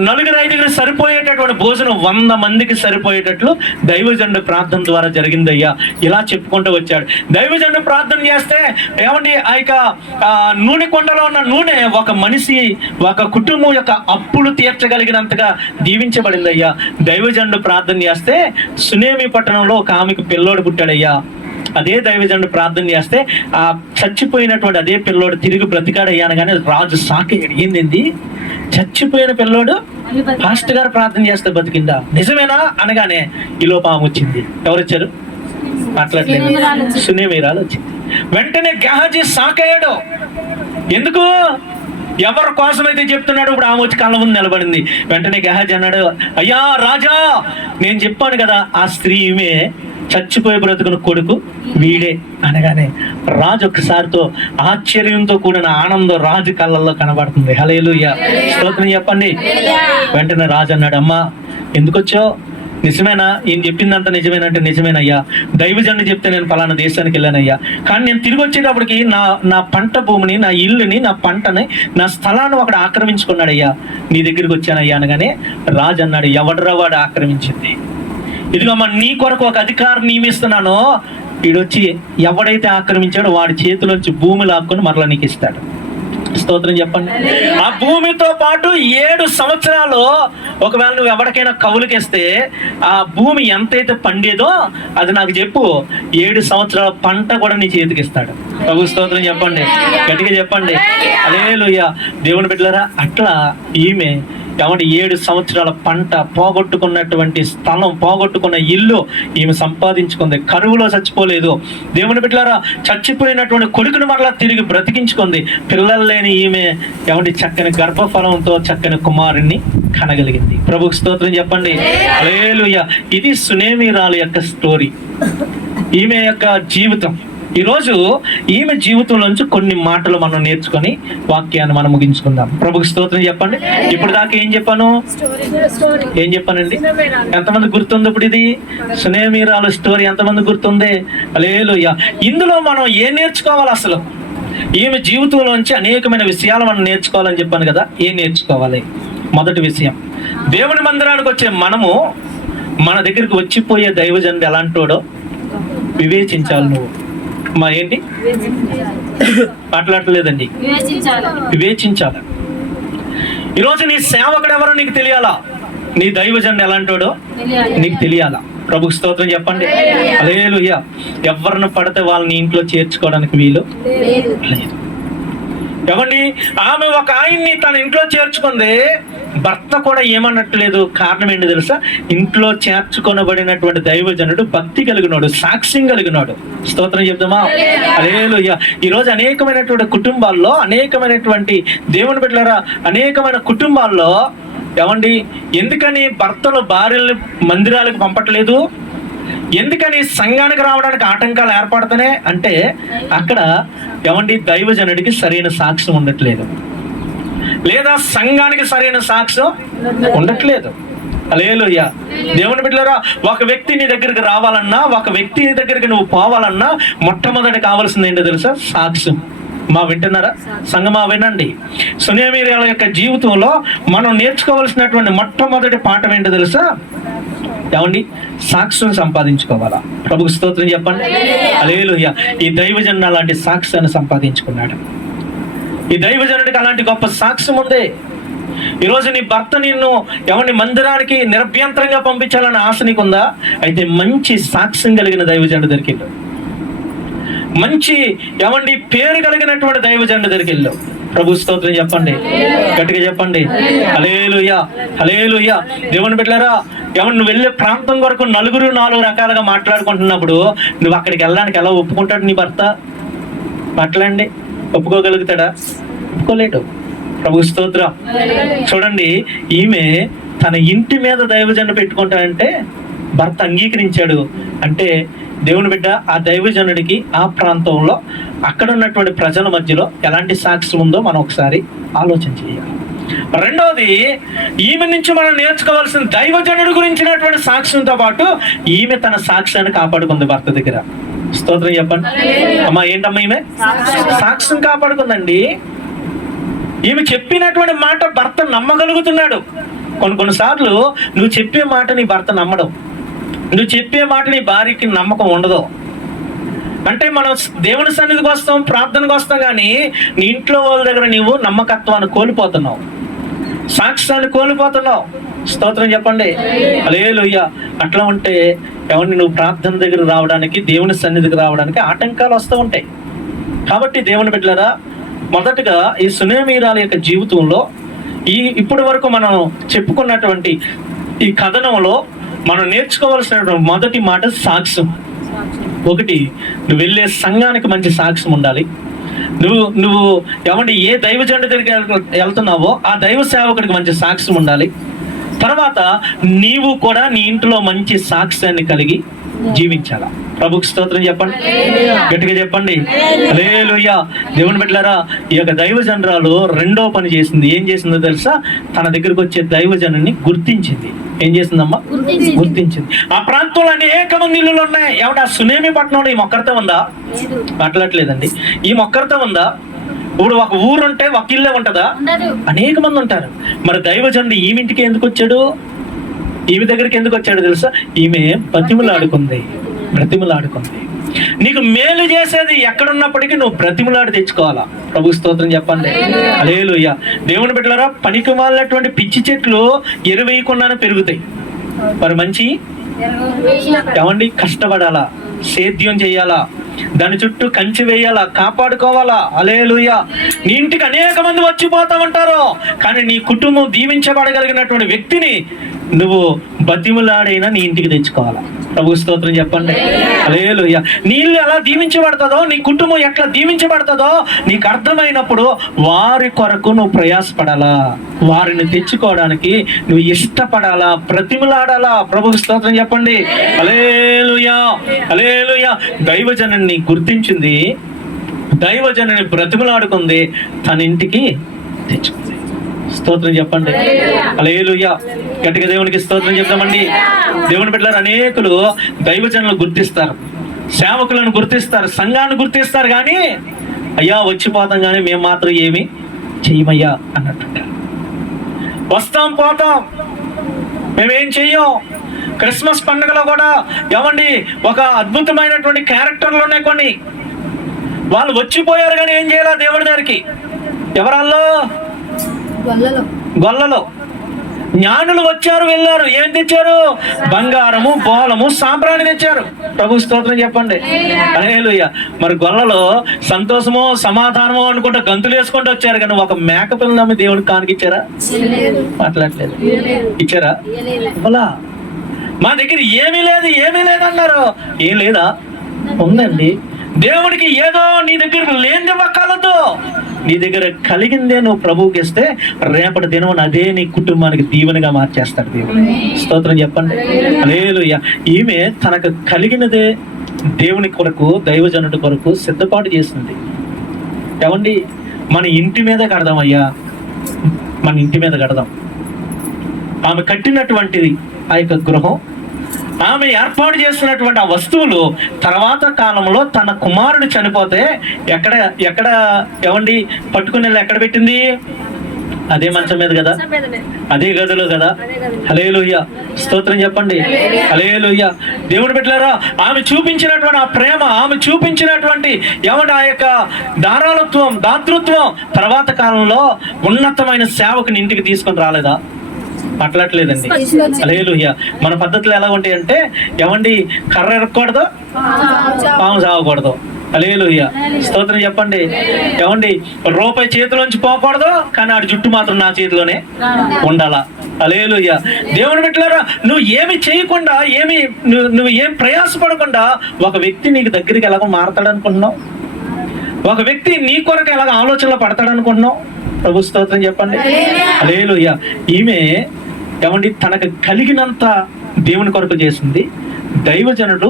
4-5 సరిపోయేటటువంటి భోజనం 100 మందికి సరిపోయేటట్లు దైవజనుడు ప్రార్థన ద్వారా జరిగిందయ్యా. ఇలా చెప్పుకుంటూ వచ్చాడు. దైవజనుడు ప్రార్థన చేస్తే ఏమండి ఆ యొక్క నూనె కొండలో ఉన్న నూనె ఒక మనిషి, ఒక కుటుంబం యొక్క అప్పులు తీర్చగలిగినంతగా దీవించబడిందయ్యా. దైవజనుడు ప్రార్థన చేస్తే సునేమి పట్టణంలో ఒక ఆమెకు పిల్లోడు పుట్టాడయ్యా. అదే దైవజనుడు ప్రార్థన చేస్తే ఆ చచ్చిపోయినటువంటి అదే పిల్లోడు తిరిగి బ్రతికాడయ్యా అనగానే రాజు సాకయ్యాడు. ఏంది చచ్చిపోయిన పిల్లోడు పాస్టర్ గారు ప్రార్థన చేస్తే బతికిందా, నిజమేనా అనగానే ఈలో పాము వచ్చింది. ఎవరు వచ్చారు? మాట్లాడలేదు. సునేమీరాలు వచ్చింది. వెంటనే గెహాజీ సాకయ్యాడు. ఎందుకు? ఎవరి కోసమైతే చెప్తున్నాడు ఇప్పుడు ఆమె వచ్చి కళ్ళ ముందు నిలబడింది. వెంటనే గెహాజీ అన్నాడు, అయ్యా రాజా, నేను చెప్పాను కదా ఆ స్త్రీ ఈమె, చచ్చిపోయి బ్రతుకున్న కొడుకు వీడే అనగానే రాజు ఒక్కసారితో ఆశ్చర్యంతో కూడిన ఆనందం రాజు కళ్ళల్లో కనబడుతుంది. హల్లెలూయా. స్తోత్రం చెప్పండి. వెంటనే రాజు అన్నాడు, అమ్మా ఎందుకు వచ్చావు? నిజమేనా? ఏం చెప్పిందంతా నిజమేనంటే నిజమేనయ్యా. దైవజనుడు చెప్తే నేను ఫలానా దేశానికి వెళ్ళానయ్యా, కానీ నేను తిరిగి వచ్చేటప్పటికి నా పంట భూమిని, నా ఇల్లుని, నా పంటని, నా స్థలాన్ని ఒకడు ఆక్రమించుకున్నాడయ్యా. నీ దగ్గరికి వచ్చానయ్యా అనగానే రాజు అన్నాడు, ఎవడరా వాడు ఆక్రమించింది? ఇదిగమ్మా నీ కొరకు ఒక అధికారం నియమిస్తున్నాను, వీడొచ్చి ఎవడైతే ఆక్రమించాడో వాడి చేతిలోంచి భూమి లాక్కొని మరలా నీకు ఇస్తాడు. స్తోత్రం చెప్పండి. ఆ భూమితో పాటు 7 సంవత్సరాలు ఒకవేళ నువ్వు ఎవరికైనా కవులకిస్తే ఆ భూమి ఎంతైతే పండేదో అది నాకు చెప్పు, 7 సంవత్సరాల పంట కూడా నీ చేతికి ఇస్తాడు. ప్రభు స్తోత్రం చెప్పండి, గట్టిగా చెప్పండి. హల్లెలూయా. దేవుని బిడ్డలారా, అట్లా ఈమె ఏమంటే 7 సంవత్సరాల పంట, పోగొట్టుకున్నటువంటి స్థలం, పోగొట్టుకున్న ఇల్లు ఈమె సంపాదించుకుంది. కరువులో చచ్చిపోలేదు. దేవుని బిడ్డలారా, చచ్చిపోయినటువంటి కొడుకును మరలా తిరిగి బ్రతికించుకుంది. పిల్లలు లేని ఈమె ఏమంటే చక్కని గర్భఫలంతో చక్కని కుమారుణ్ణి కనగలిగింది. ప్రభుకు స్తోత్రం చెప్పండి. హల్లెలూయా. ఇది సునేమీరాలు యొక్క స్టోరీ, ఈమె యొక్క జీవితం. ఈరోజు ఈమె జీవితంలోంచి కొన్ని మాటలు మనం నేర్చుకొని వాక్యాన్ని మనం ముగించుకుందాం. ప్రభుకి స్తోత్రం చెప్పండి. ఇప్పుడు దాకా ఏం చెప్పానండి? ఎంతమంది గుర్తుంది? ఇప్పుడు ఇది సునేమీరాలు స్టోరీ ఎంతమంది గుర్తుంది? హల్లెలూయా. ఇందులో మనం ఏం నేర్చుకోవాలి? అసలు ఈమె జీవితంలోంచి అనేకమైన విషయాలు మనం నేర్చుకోవాలని చెప్పాను కదా. ఏం నేర్చుకోవాలి? మొదటి విషయం, దేవుని మందిరానికి వచ్చే మనము మన దగ్గరికి వచ్చిపోయే దైవజనుడు ఎలాంటోడో వివేచించాలి. నువ్వు మా ఏంటి మాట్లాడలేదండి, వివేచించాలి. ఈరోజు నీ సేవకుడు ఎవరో నీకు తెలియాలా, నీ దైవజనుడు ఎలాంటోడో నీకు తెలియాలా. ప్రభుకు స్తోత్రం చెప్పండి. హల్లెలూయా. ఎవరిని పడితే వాళ్ళని ఇంట్లో చేర్చుకోవడానికి వీలు లేదు. ఏమండి, ఆమె ఒక ఆయన్ని తన ఇంట్లో చేర్చుకుంది, భర్త కూడా ఏమన్నట్లేదు. కారణం ఏంటి తెలుసా? ఇంట్లో చేర్చుకొనబడినటువంటి దైవజనుడు భక్తి కలిగినాడు, సాక్ష్యం కలిగినాడు. స్తోత్రం చెప్తామా? హల్లెలూయా. ఈరోజు అనేకమైనటువంటి కుటుంబాల్లో, అనేకమైనటువంటి దేవుని బిడ్డలారా, అనేకమైన కుటుంబాల్లో ఏమండి ఎందుకని భర్తలు భార్యల్ని మందిరాలకు పంపట్లేదు? ఎందుకని సంఘానికి రావడానికి ఆటంకాలు ఏర్పడుతున్నాయి అంటే అక్కడ ఏమండి దైవజనుడికి సరైన సాక్ష్యం ఉండట్లేదు, లేదా సంఘానికి సరైన సాక్ష్యం ఉండట్లేదు. హల్లెలూయా. దేవుని బిడ్డలారా, ఒక వ్యక్తి నీ దగ్గరికి రావాలన్నా, ఒక వ్యక్తి దగ్గరికి నువ్వు పోవాలన్నా మొట్టమొదటి కావాల్సింది ఏంటో తెలుసా? సాక్ష్యం. మా వింటున్నారా సంగమా? వినండి. సునేమిరాల యొక్క జీవితంలో మనం నేర్చుకోవాల్సినటువంటి మొట్టమొదటి పాఠం ఏంటో తెలుసా? ఏమండి? సాక్ష్యం సంపాదించుకోవాలా. ప్రభుకు స్తోత్రం చెప్పండి. హల్లెలూయా. ఈ దైవజనుడు అలాంటి సాక్ష్యాన్ని సంపాదించుకున్నాడు. ఈ దైవజనుడికి అలాంటి గొప్ప సాక్ష్యం ఉంది. ఈరోజు నీ భర్త నిన్ను ఎవరిని మందిరానికి నిరభ్యంతరంగా పంపించాలన్న ఆశ నీకుందా? అయితే మంచి సాక్ష్యం కలిగిన దైవజనుడు దొరికిండు, మంచి ఏమండి పేరు కలిగినటువంటి దైవజనుడు దొరికిండు. ప్రభు స్తోత్రం చెప్పండి, గట్టిగా చెప్పండి. హల్లెలూయా, హల్లెలూయా. దేవుని బిడ్డలారా, ఎవరు నువ్వు వెళ్ళే ప్రాంతం వరకు నలుగురు 4 రకాలుగా మాట్లాడుకుంటున్నప్పుడు నువ్వు అక్కడికి వెళ్ళడానికి ఎలా ఒప్పుకుంటాడు నీ భర్త? మాట్లాడండి. ఒప్పుకోగలుగుతాడా? ఒప్పుకోలేడు. ప్రభు స్తోత్రం. చూడండి, ఈమె తన ఇంటి మీద దైవజనుడు పెట్టుకుంటానంటే భర్త అంగీకరించాడు అంటే దేవుని బిడ్డ ఆ దైవజనుడికి ఆ ప్రాంతంలో అక్కడ ఉన్నటువంటి ప్రజల మధ్యలో ఎలాంటి సాక్ష్యం ఉందో మనం ఒకసారి ఆలోచన చేయాలి. రెండవది, ఈమె నుంచి మనం నేర్చుకోవాల్సిన దైవజనుడి గురించినటువంటి సాక్ష్యంతో పాటు ఈమె తన సాక్ష్యాన్ని కాపాడుకుంది భర్త దగ్గర. స్తోత్రం చెప్పండి. అమ్మా, ఏంటమ్మా ఈమె? సాక్ష్యం కాపాడుకుందండి. ఈమె చెప్పినటువంటి మాట భర్త నమ్మగలుగుతున్నాడు. కొన్నిసార్లు నువ్వు చెప్పే మాట నీ భర్త నమ్మడం, నువ్వు చెప్పే మాట నీ భార్యకి నమ్మకం ఉండదు. అంటే మనం దేవుని సన్నిధికి వస్తాం, ప్రార్థనకు వస్తాం, కానీ నీ ఇంట్లో వాళ్ళ దగ్గర నీవు నమ్మకత్వాన్ని కోల్పోతున్నావు, సాక్ష్యాన్ని కోల్పోతున్నావు. స్తోత్రం చెప్పండి. హల్లెలూయా. అట్లా ఉంటే ఎవరిని నువ్వు ప్రార్థన దగ్గర రావడానికి, దేవుని సన్నిధికి రావడానికి ఆటంకాలు వస్తూ ఉంటాయి. కాబట్టి దేవుని బిడ్డలారా, మొదటగా ఈ సునేమిరాల యొక్క జీవితంలో ఇప్పటి వరకు మనం చెప్పుకున్నటువంటి ఈ కథనంలో మనం నేర్చుకోవాల్సినటువంటి మొదటి మాట సాక్ష్యం. ఒకటి, నువ్వు వెళ్ళే సంఘానికి మంచి సాక్ష్యం ఉండాలి. నువ్వు ఏమంటే ఏ దైవజనుడి దగ్గరికి వెళ్తున్నావో ఆ దైవ సేవకుడికి మంచి సాక్ష్యం ఉండాలి. తర్వాత నీవు కూడా నీ ఇంట్లో మంచి సాక్ష్యాన్ని కలిగి జీవించాలా. ప్రభుకి స్తోత్రం చెప్పండి, గట్టిగా చెప్పండి. హల్లెలూయా. దేవుని బిడ్డలారా, ఈ యొక్క దైవజనరాలు రెండో పని చేసింది. ఏం చేసిందో తెలుసా? తన దగ్గరకు వచ్చే దైవజనుని గుర్తించింది. ఏం చేసిందమ్మా? గుర్తించింది. ఆ ప్రాంతంలో అనేక మంది ఇల్లులు ఉన్నాయి. ఏమంటే ఆ సునేమి పట్టణంలో ఈ మొక్కరితో ఉందా? మాట్లాడలేదండి. ఈ మొక్కరితో ఉందా? ఇప్పుడు ఒక ఊరుంటే ఒక ఇల్లే ఉంటుందా? అనేక మంది ఉంటారు. మరి దైవజనుడు ఈవింటికి ఎందుకు వచ్చాడు? ఈమె దగ్గరికి ఎందుకు వచ్చాడు తెలుసా? ఈమె బ్రతిమలాడుకుంది. నీకు మేలు చేసేది ఎక్కడున్నప్పటికీ నువ్వు బ్రతిమలాడి తెచ్చుకోవాలా. ప్రభు స్తోత్రం చెప్పండి. హల్లెలూయా. దేవుని బిడ్డలారా, పనికి మాలినటువంటి పిచ్చి చెట్లు ఎరువేయకుండానే పెరుగుతాయి. మరి మంచి ఏమండి కష్టపడాలా, సేద్యం చేయాలా, దాని చుట్టూ కంచి వేయాలా, కాపాడుకోవాలా. హల్లెలూయా. నీ ఇంటికి అనేక మంది వచ్చిపోతా ఉంటారు, కానీ నీ కుటుంబం దీవించబడగలిగినటువంటి వ్యక్తిని నువ్వు బతిములాడైనా నీ ఇంటికి తెచ్చుకోవాలా. ప్రభు స్తోత్రం చెప్పండి. హల్లెలూయా. నీ ఇల్లు ఎలా దీవించబడుతుందో, నీ కుటుంబం ఎట్లా దీవించబడుతుందో నీకు అర్థమైనప్పుడు వారి కొరకు నువ్వు ప్రయాసపడాలా, వారిని తెచ్చుకోవడానికి నువ్వు ఇష్టపడాలా, బ్రతిములాడాలా. ప్రభు స్తోత్రం చెప్పండి. హల్లెలూయా, హల్లెలూయా. దైవజనుని గుర్తించింది, దైవజనుని బ్రతిములాడుకుంది, తన ఇంటికి తెచ్చుకుంది. స్తోత్రం చెప్పండి. హల్లెలూయా. గట్టిగా దేవునికి స్తోత్రం చెప్తామండి. దేవుని బిడ్డలారా, అనేకులు దైవజనులను గుర్తిస్తారు, సేవకులను గుర్తిస్తారు, సంఘాన్ని గుర్తిస్తారు, కానీ అయ్యా వచ్చిపోతాం కానీ మేము మాత్రం ఏమి చెయ్యమయ్యా అన్నట్టుంటారు. వస్తాం పోతాం, మేమేం చెయ్యం. క్రిస్మస్ పండుగలో కూడా ఏమండి ఒక అద్భుతమైనటువంటి క్యారెక్టర్లు ఉన్నాయి కొన్ని. వాళ్ళు వచ్చిపోయారు కానీ ఏం చేయాలా దేవుడి దగ్గరికి? ఎవరాల్లో? గొల్లలో. జ్ఞానులు వచ్చారు, వెళ్ళారు, ఏం తెచ్చారు? బంగారము, బోలము, సాంబ్రాణి తెచ్చారు. ప్రభు స్తోత్రం చెప్పండి. హల్లెలూయా. మరి గొల్లలో సంతోషమో సమాధానమో అనుకుంటా గంతులు వేసుకుంటూ వచ్చారు, కానీ ఒక మేక పిల్లని దేవుడికి కానికిచ్చారా? మాట్లాడలేదు. ఇచ్చారా? అలా మా దగ్గర ఏమీ లేదన్నారు. ఏం లేదా? ఉందండి. దేవుడికి ఏదో నీ దగ్గర లేని ఇవ్వగలదు. నీ దగ్గర కలిగిందే నువ్వు ప్రభువుకి ఇస్తే రేపటి దినం అదే నీ కుటుంబానికి దీవెనగా మార్చేస్తాడు దేవుడు. స్తోత్రం చెప్పండి. హల్లెలూయా. ఈమె తనకు కలిగినదే దేవుని కొరకు, దైవజనుడి కొరకు సిద్ధపాటు చేసింది. ఏమండి, మన ఇంటి మీద కడదామయ్యా, మన ఇంటి మీద కడదాం. ఆమె కట్టినటువంటిది ఆ యొక్క గృహం, ఆమె ఏర్పాటు చేస్తున్నటువంటి ఆ వస్తువులు తర్వాత కాలంలో తన కుమారుడు చనిపోతే ఎక్కడ ఏమండి పట్టుకుని ఎక్కడ పెట్టింది? అదే మంచం మీద కదా, అదే గదిలో కదా. హల్లెలూయా. స్తోత్రం చెప్పండి. హల్లెలూయా. దేవుడు బిడ్డలారా, ఆమె చూపించినటువంటి ఆ ప్రేమ, ఆమె చూపించినటువంటి ఏమంటే ఆ యొక్క ధారాళత్వం, దాతృత్వం తర్వాత కాలంలో ఉన్నతమైన సేవకుని ఇంటికి తీసుకొని రాలేదా? మాట్లాడలేదండి. హల్లెలూయా. మన పద్ధతులు ఎలా ఉంటాయి అంటే, ఏమండి కర్ర ఎరగకూడదు, పాము చావకూడదు. హల్లెలూయా. స్తోత్రం చెప్పండి. ఏమండి రూపాయి చేతిలోంచి పోకూడదు, కానీ ఆడి జుట్టు మాత్రం నా చేతిలోనే ఉండాలా. హల్లెలూయా. దేవుని బిడ్డలారా, నువ్వు ఏమి చేయకుండా, నువ్వు ఏం ప్రయాసపడకుండా ఒక వ్యక్తి నీకు దగ్గరికి ఎలాగో మారతాడు అనుకుంటున్నావు? ఒక వ్యక్తి నీ కొరకు ఎలాగ ఆలోచనలో పడతాడు అనుకుంటున్నావు? ప్రభు స్తోత్రం చెప్పండి. హల్లెలూయా. ఈమె ఏమండి తనకు కలిగినంత దేవుని కొరకు చేసింది. దైవజనుడు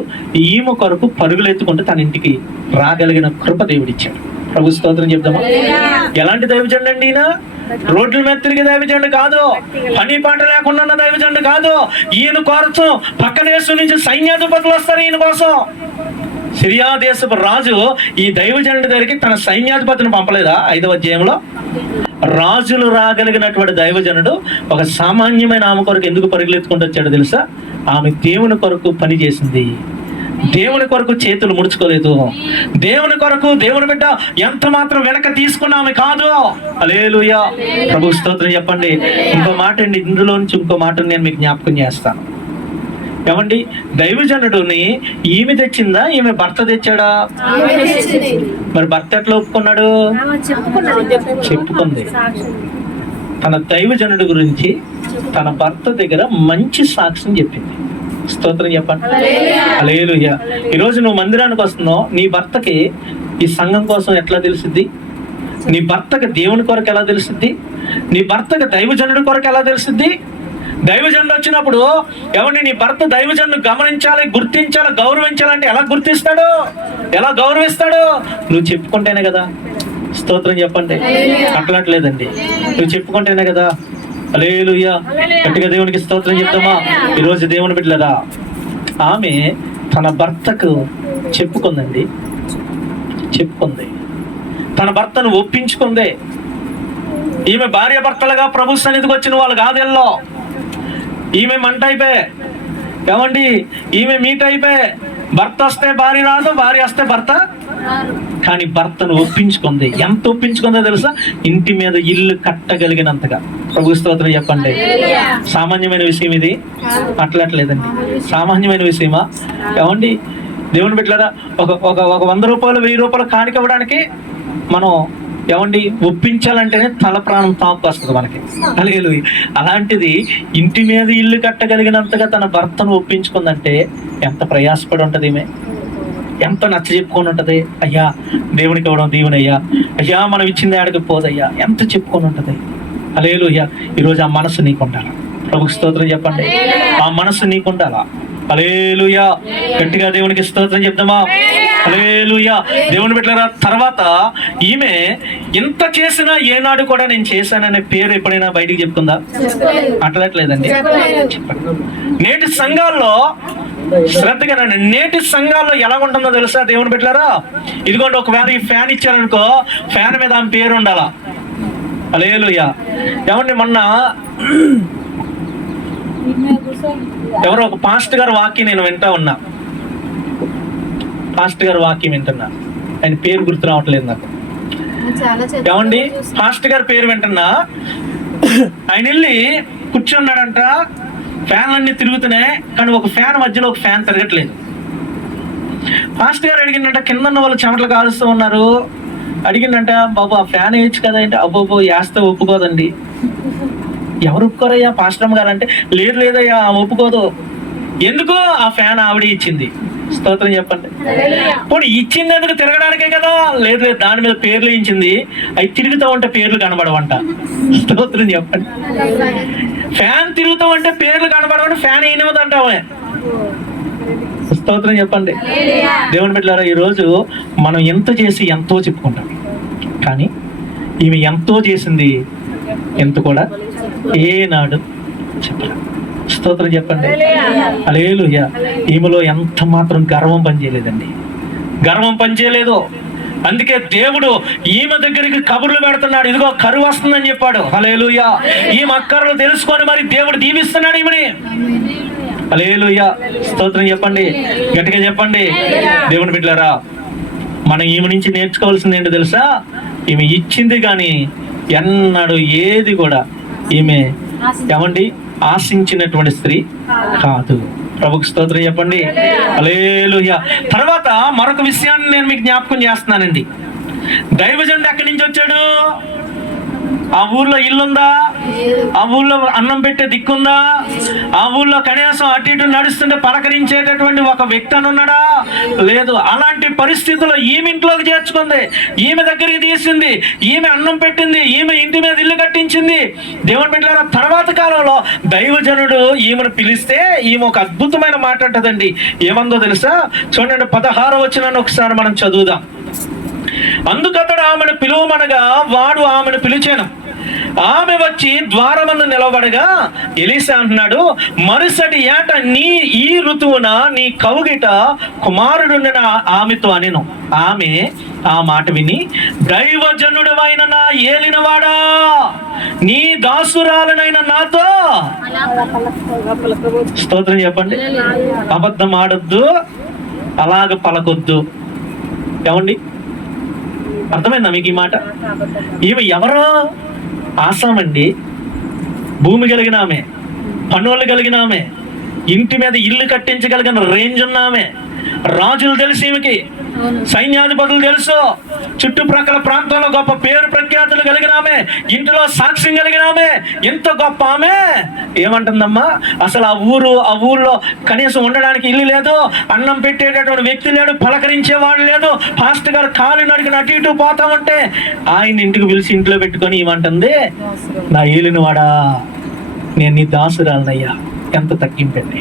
ఈమె కొరకు పరుగులు ఎత్తుకుంటూ తన ఇంటికి రాగలిగిన కృప దేవుడిచ్చాడు. ప్రభు స్తోత్రం చెప్దామా? ఎలాంటి దైవజనుడు అండి ఈయన? రోడ్ల మీద తిరిగే దైవజనుడు కాదు, పని పాట లేకుండా ఉన్న దైవజనుడు కాదు. ఈయన కోసం పక్క దేశం నుంచి సైన్యాధిపతులు వస్తారు ఈయన కోసం. సిరియా దేశపు రాజు ఈ దైవజనుడి దగ్గరికి తన సైన్యాధిపతిని పంపలేదా? 5వ అధ్యాయంలో రాజులు రాగలిగినటువంటి దైవజనుడు ఒక సామాన్యమైన ఆమె కొరకు ఎందుకు పరుగులెత్తుకుంటూ వచ్చాడో తెలుసా? ఆమె దేవుని కొరకు పని చేసింది. దేవుని కొరకు చేతులు ముడుచుకోలేదు. దేవుని కొరకు, దేవుని బిడ్డ ఎంత మాత్రం వెనక తీసుకున్న ఆమె కాదు. హల్లెలూయా. ప్రభు స్తోత్రం చెప్పండి. ఇంకో మాట అండి, ఇందులో నుంచి ఇంకో మాట నేను మీకు జ్ఞాపకం చేస్తాను. ఏమండి దైవజనుడిని ఈమె తెచ్చిందా, ఈమె భర్త తెచ్చాడా? మరి భర్త ఎట్లా ఒప్పుకున్నాడు? చెప్పుకుంది. తన దైవజనుడి గురించి తన భర్త దగ్గర మంచి సాక్ష్యం చెప్పింది. స్తోత్రం చెప్పండి. హల్లెలూయా. ఈరోజు నువ్వు మందిరానికి వస్తున్నావు, నీ భర్తకి ఈ సంఘం కోసం ఎట్లా తెలిసిద్ది? నీ భర్తకి దేవుని కొరకు ఎలా తెలిసిద్ది? నీ భర్తకి దైవజనుడి కొరకు ఎలా తెలిసిద్ది? దైవజనుడు వచ్చినప్పుడు ఎవరిని నీ భర్త దైవజనుడు గమనించాలి, గుర్తించాలి, గౌరవించాలంటే ఎలా గుర్తిస్తాడు, ఎలా గౌరవిస్తాడు? నువ్వు చెప్పుకుంటేనే కదా. స్తోత్రం చెప్పండి. అట్లాట్లేదండి, నువ్వు చెప్పుకుంటేనే కదా. హల్లెలూయా. గట్టిగా దేవునికి స్తోత్రం చెప్తామా? ఈరోజు దేవుని బిడ్డలారా, ఆమె తన భర్తకు చెప్పుకుందండి, చెప్పుకుంది, తన భర్తను ఒప్పించుకుంది. ఈమె భార్య భర్తలుగా ప్రభు సన్నిధికి వచ్చిన వాళ్ళు కాదెల్లో. ఈమె మంట అయిపోయి, ఏమండి ఈమె మీట్ అయిపోయి, భర్త వస్తే భార్య రాదు, భార్య వస్తే భర్త. కానీ భర్తను ఒప్పించుకుంది. ఎంత ఒప్పించుకుందో తెలుసా? ఇంటి మీద ఇల్లు కట్టగలిగినంతగా. ప్రభు స్తోత్రం చెప్పండి. సామాన్యమైన విషయం ఇది? అట్లట్లేదండి, సామాన్యమైన విషయమా? ఏమండి దేవుని బిడ్డలారా, ఒక 100 రూపాయలు 1000 రూపాయలు కానుక ఇవ్వడానికి మనం ఏమండి ఒప్పించాలంటేనే తల ప్రాణం తాపు వస్తుంది మనకి. హల్లెలూయా. అలాంటిది ఇంటి మీద ఇల్లు కట్టగలిగినంతగా తన భర్తను ఒప్పించుకుందంటే ఎంత ప్రయాసపడి ఉంటుంది ఈమె, ఎంత నచ్చ చెప్పుకొని ఉంటుంది. అయ్యా దేవునికి ఇవ్వడం దీవెనయ్యా, అయ్యా మనం ఇచ్చింది ఆడికి పోదయ్యా, ఎంత చెప్పుకొని ఉంటుంది. హల్లెలూయా. ఈరోజు ఆ మనసు నీకు ఉండాలా. ప్రభుకి స్తోత్రం చెప్పండి. ఆ మనసు నీకు ఉండాలా. హల్లెలూయా. గట్టిగా దేవునికి స్తోత్రం చెప్దామా? హల్లెలూయా. దేవుని బిడ్డలారా, తర్వాత ఈమె ఇంత చేసినా ఏనాడు కూడా నేను చేశాననే పేరు ఎప్పుడైనా బయటికి చెప్తుందా? అట్లట్లేదండి. చెప్పండి. నేటి సంఘాల్లో శ్రద్ధగా, నేటి సంఘాల్లో ఎలా ఉంటుందో తెలుసా దేవుని బిడ్డలారా? ఇదిగోండి, ఒకవేళ ఈ ఫ్యాన్ ఇచ్చారనుకో, ఫ్యాన్ మీద ఆమె పేరు ఉండాలా. హల్లెలూయా. ఏమండి మొన్న ఎవరో ఒక పాస్టర్ గారు వాక్యం నేను వింటా ఉన్నా, పాస్టర్ గారు వాక్యం వింటున్నా, ఆయన పేరు గుర్తు రావట్లేదు నాకు. ఏమండి పాస్టర్ గారి పేరు వింటున్నా, ఆయన వెళ్ళి కూర్చున్నాడంట, ఫ్యాన్లన్నీ తిరుగుతున్నాయి కానీ ఒక ఫ్యాన్ మధ్యలో ఒక ఫ్యాన్ తిరగట్లేదు. పాస్టర్ గారు అడిగిందంట, కింద ఉన్న వాళ్ళు చెమటలు కాలుస్తూ ఉన్నారు, అడిగిందంట, బాబు ఆ ఫ్యాన్ వేయచ్చు కదా అంటే, అబ్బో వేస్తే ఒప్పుకోదండి. ఎవరు ఒప్పుకోరయ్యా? పాస్టర్ గారు అంటే, లేదయ్యా ఒప్పుకోదు. ఎందుకు? ఆ ఫ్యాన్ ఆవిడ ఇచ్చింది. స్తోత్రం చెప్పండి. ఇప్పుడు ఇచ్చింది ఎందుకు? తిరగడానికే కదా. లేదు లేదు, దాని మీద పేర్లు వేయించింది, అవి తిరుగుతూ ఉంటే పేర్లు కనబడవంట. స్తోత్రం చెప్పండి. ఫ్యాన్ తిరుగుతూ ఉంటే పేర్లు కనబడవంటే ఫ్యాన్ ఏనివదంటావే. స్తోత్రం చెప్పండి. దేవుని బిడ్డలారా, ఈరోజు మనం ఎంత చేసి ఎంతో చెప్పుకుంటాం, కానీ ఈమె ఎంతో చేసింది ఎంత కూడా ఏనాడు చెప్పలేదు. స్తోత్రం చెప్పండి. హల్లెలూయా. ఈమెలో ఎంత మాత్రం గర్వం పనిచేయలేదండి, గర్వం పనిచేయలేదు. అందుకే దేవుడు ఈమె దగ్గరికి కబుర్లు పెడుతున్నాడు, ఇదిగో కరువు వస్తుందని చెప్పాడు. హల్లెలూయా. ఈమె అక్కర్లు తెలుసుకొని మరి దేవుడు దీవిస్తున్నాడు ఈమెని. హల్లెలూయా. స్తోత్రం చెప్పండి, గట్టిగా చెప్పండి. దేవుని బిడ్డలారా, మనం ఈమె నుంచి నేర్చుకోవాల్సింది ఏంటో తెలుసా? ఈమె ఇచ్చింది కానీ ఎన్నడూ ఏది కూడా ఈమె ఏమండి ఆశించినటువంటి స్త్రీ కాదు. ప్రభుకి స్తోత్రం చెప్పండి. హల్లెలూయా. తర్వాత మరొక విషయాన్ని నేను మీకు జ్ఞాపకం చేస్తున్నానండి. దైవజనుడు ఎక్కడి నుంచి వచ్చాడు? ఆ ఊర్లో ఇల్లుందా? ఆ ఊర్లో అన్నం పెట్టే దిక్కుందా? ఆ ఊర్లో కనీసం అటు ఇటు నడుస్తుంటే పలకరించేటటువంటి ఒక వ్యక్తి అని ఉన్నాడా? లేదు. అలాంటి పరిస్థితుల్లో ఈమె ఇంట్లోకి చేర్చుకుంది, ఈమె దగ్గరికి తీసింది, ఈమె అన్నం పెట్టింది, ఈమె ఇంటి మీద ఇల్లు కట్టించింది. దేవుని బిడ్డలారా, తర్వాత కాలంలో దైవజనుడు ఈమెను పిలిస్తే ఈమె ఒక అద్భుతమైన మాట అంటదండి. ఏమందో తెలుసా? చూడండి, 16వ వచనాన్ని ఒకసారి మనం చదువుదాం. అందుకతడు ఆమెను పిలువమనగా వాడు ఆమెను పిలిచాను. ఆమె వచ్చి ద్వారమందు నిలబడగా ఎలీసా అంటున్నాడు, మరుసటి ఏట ఈ ఋతువున నీ కౌగిట కుమారుడున్న ఆమెతో అనెను. ఆమె ఆ మాట విని, దైవజనుడవైన నా ఏలినవాడా, నీ దాసురాలనైన నాతో. స్తోత్రం చెప్పండి. అబద్ధం ఆడొద్దు, అలాగ పలకొద్దు. ఏమండి, అర్థమైందా మీకు ఈ మాట? ఈమె ఎవరో? ఆసామండి. భూమి కలిగిన ఆమె, పనులు కలిగిన ఆమె, ఇంటి మీద ఇల్లు కట్టించగలిగిన రేంజ్ ఉన్నామే. రాజులు తెలుసు ఈమెకి, సైన్యాధిపతులు తెలుసు, చుట్టుప్రక్కల ప్రాంతంలో గొప్ప పేరు ప్రఖ్యాతులు కలిగిన ఆమె, ఇంటిలో సాక్ష్యం కలిగిన ఆమె. ఎంత గొప్ప ఆమె! ఏమంటుందమ్మా? అసలు ఆ ఊర్లో కనీసం ఉండడానికి ఇల్లు లేదు, అన్నం పెట్టేటటువంటి వ్యక్తి లేడు, పలకరించేవాడు లేదు. పాస్టర్ గారు కాలు నడికిన అటు ఇటు పోతా ఉంటే ఆయన ఇంటికి పిలిచి ఇంట్లో పెట్టుకొని ఏమంటుంది, నా ఏలినవాడా, నేను నీ దాసురాలనయ్యా. ఎంత తగ్గింపండి.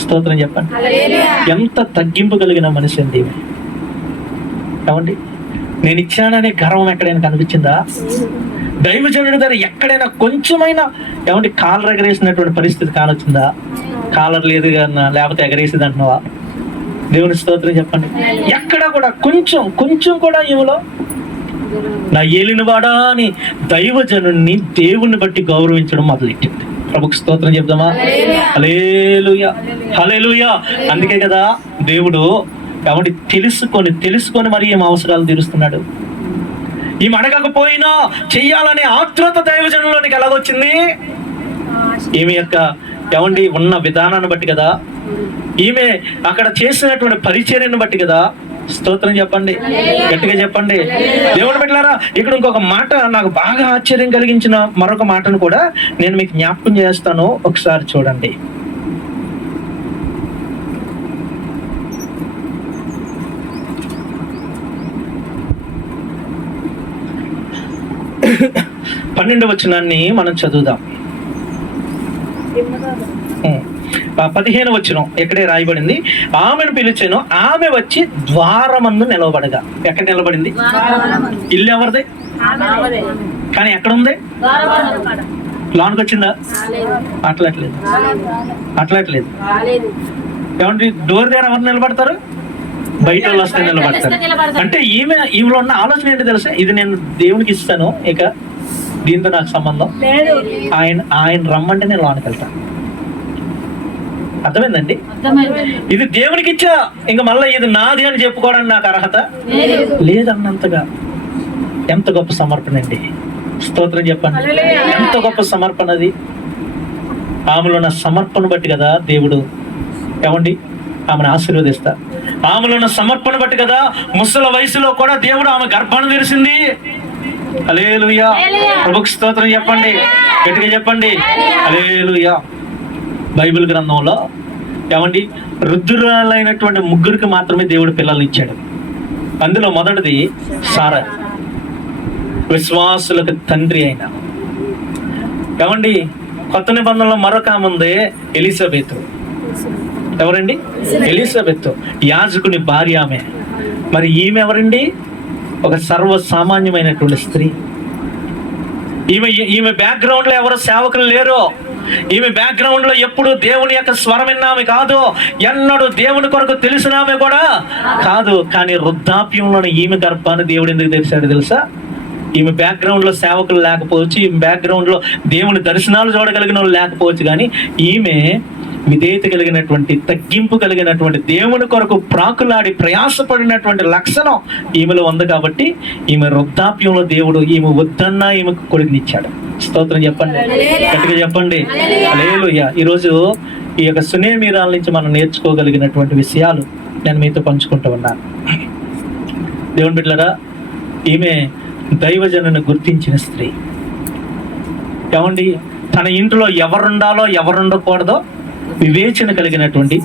స్తోత్రం చెప్పండి. ఎంత తగ్గింపు కలిగిన మనిషి అండి ఏమండి. నేను ఇచ్చాననే గర్వం ఎక్కడైనా కనిపించిందా? దైవజనుడి దగ్గర ఎక్కడైనా కొంచెమైనా ఏమంటే కాలర్ ఎగరేసినటువంటి పరిస్థితి కానొచ్చిందా? కాలర్ లేదు కన్నా, లేకపోతే ఎగరేసేది అంటున్నావా? దేవుని స్తోత్రం చెప్పండి. ఎక్కడ కూడా కొంచెం కూడా ఈమెలో నా ఏలినవాడా అని దైవజనుడిని దేవుణ్ణి బట్టి గౌరవించడం మొదలెట్టింది. ప్రభుకి స్తోత్రం చెప్దామా? హల్లెలూయా, హల్లెలూయా. అందుకే కదా దేవుడు కాబట్టి తెలుసుకొని మరి ఏం అవసరాలు తీరుస్తున్నాడు. ఈమె అడగకపోయినా చెయ్యాలనే ఆత్రుత దైవజనులోనికి ఎలాగొచ్చింది? ఈమె యొక్క ఏమండి ఉన్న విధానాన్ని బట్టి కదా, ఈమె అక్కడ చేసినటువంటి పరిచర్యను బట్టి కదా. స్తోత్రం చెప్పండి, గట్టిగా చెప్పండి. దేవుని బిడ్డలారా, ఇక్కడ ఇంకొక మాట నాకు బాగా ఆశ్చర్యం కలిగించిన మరొక మాటను కూడా నేను మీకు జ్ఞాపకం చేస్తాను. ఒకసారి చూడండి. పన్నెండవ వచనాన్ని మనం చదువుదాం. 15వ వచనం ఇక్కడే రాయబడింది. ఆమెను పిలిచాను, ఆమె వచ్చి ద్వారమందు నిలబడగా. ఎక్కడ నిలబడింది? ఇల్లు ఎవరిది? కానీ ఎక్కడ ఉంది? లోనికి వచ్చిందా? అట్లట్లేదు. ఏమంటే డోర్ దగ్గర ఎవరు నిలబడతారు? బయట వాళ్ళు వస్తే నిలబడతారు. అంటే ఈమెలో ఉన్న ఆలోచన ఏంటి తెలుసా? ఇది నేను దేవునికి ఇస్తాను, ఇక దీంతో నాకు సంబంధం. ఆయన రమ్మంటే నేను లోనికి వెళ్తాను. అర్థమైందండి? ఇది దేవునికి ఇచ్చా, ఇంకా మళ్ళీ ఇది నాది అని చెప్పుకోవడానికి నాకు అర్హత లేదన్నంతగా. ఎంత గొప్ప సమర్పణ అండి. స్తోత్రం చెప్పండి. ఎంత గొప్ప సమర్పణ అది. ఆమెలో ఉన్న సమర్పణ బట్టి కదా దేవుడు ఏమండి ఆమెను ఆశీర్వదిస్తా. ఆమెలో ఉన్న సమర్పణ బట్టి కదా ముసలి వయసులో కూడా దేవుడు ఆమె గర్భాన్ని తెరిచింది. హల్లెలూయా. ప్రభుకి స్తోత్రం చెప్పండి, గట్టిగా చెప్పండి. హల్లెలూయా. బైబిల్ గ్రంథంలో ఏమండి, రుద్రురాలైనటువంటి ముగ్గురికి మాత్రమే దేవుడు పిల్లల్ని ఇచ్చాడు. అందులో మొదటిది సారా, విశ్వాసులకు తండ్రి అయిన. ఏమండి, కొత్త నిబంధనలో మరొక ఆమె ఉంది, ఎలిజబెత్. ఎవరండి? ఎలిజబెత్, యాజకుని భార్య ఆమె. మరి ఈమె ఎవరండి? ఒక సర్వసామాన్యమైనటువంటి స్త్రీ. ఈమె బ్యాక్గ్రౌండ్ లో ఎవరు సేవకులు లేరు. ఈమె బ్యాక్గ్రౌండ్ లో ఎప్పుడు దేవుని యొక్క స్వరం విన్నామే కాదు, ఎన్నడూ దేవుని కొరకు తెలిసినామే కూడా కాదు. కానీ వృద్ధాప్యంలోని ఈమె గర్భాన్ని దేవుడు ఎందుకు తెరిచాడు తెలుసా? ఈమె బ్యాక్గ్రౌండ్ లో సేవకులు లేకపోవచ్చు, ఈమె బ్యాక్గ్రౌండ్ లో దేవుని దర్శనాలు చూడగలిగిన వాళ్ళు లేకపోవచ్చు, కానీ ఈమె విధేయత కలిగినటువంటి, తగ్గింపు కలిగినటువంటి, దేవుని కొరకు ప్రాకులాడి ప్రయాసపడినటువంటి లక్షణం ఈమెలో ఉంది. కాబట్టి ఈమె వృద్ధాప్యంలో దేవుడు ఈమె వద్దన్నా ఈమెకు కొడుకునిచ్చాడు. స్తోత్రం చెప్పండి, గట్టిగా చెప్పండి హల్లెలూయా. ఈరోజు ఈ యొక్క సునేమిరాల నుంచి మనం నేర్చుకోగలిగినటువంటి విషయాలు నేను మీతో పంచుకుంటూ ఉన్నాను. దేవుని బిడ్డలారా, ఈమె దైవజనుని గుర్తించిన స్త్రీ. ఏమండి, తన ఇంట్లో ఎవరుండాలో ఎవరుండకూడదో వివేచన కలిగినటువంటి,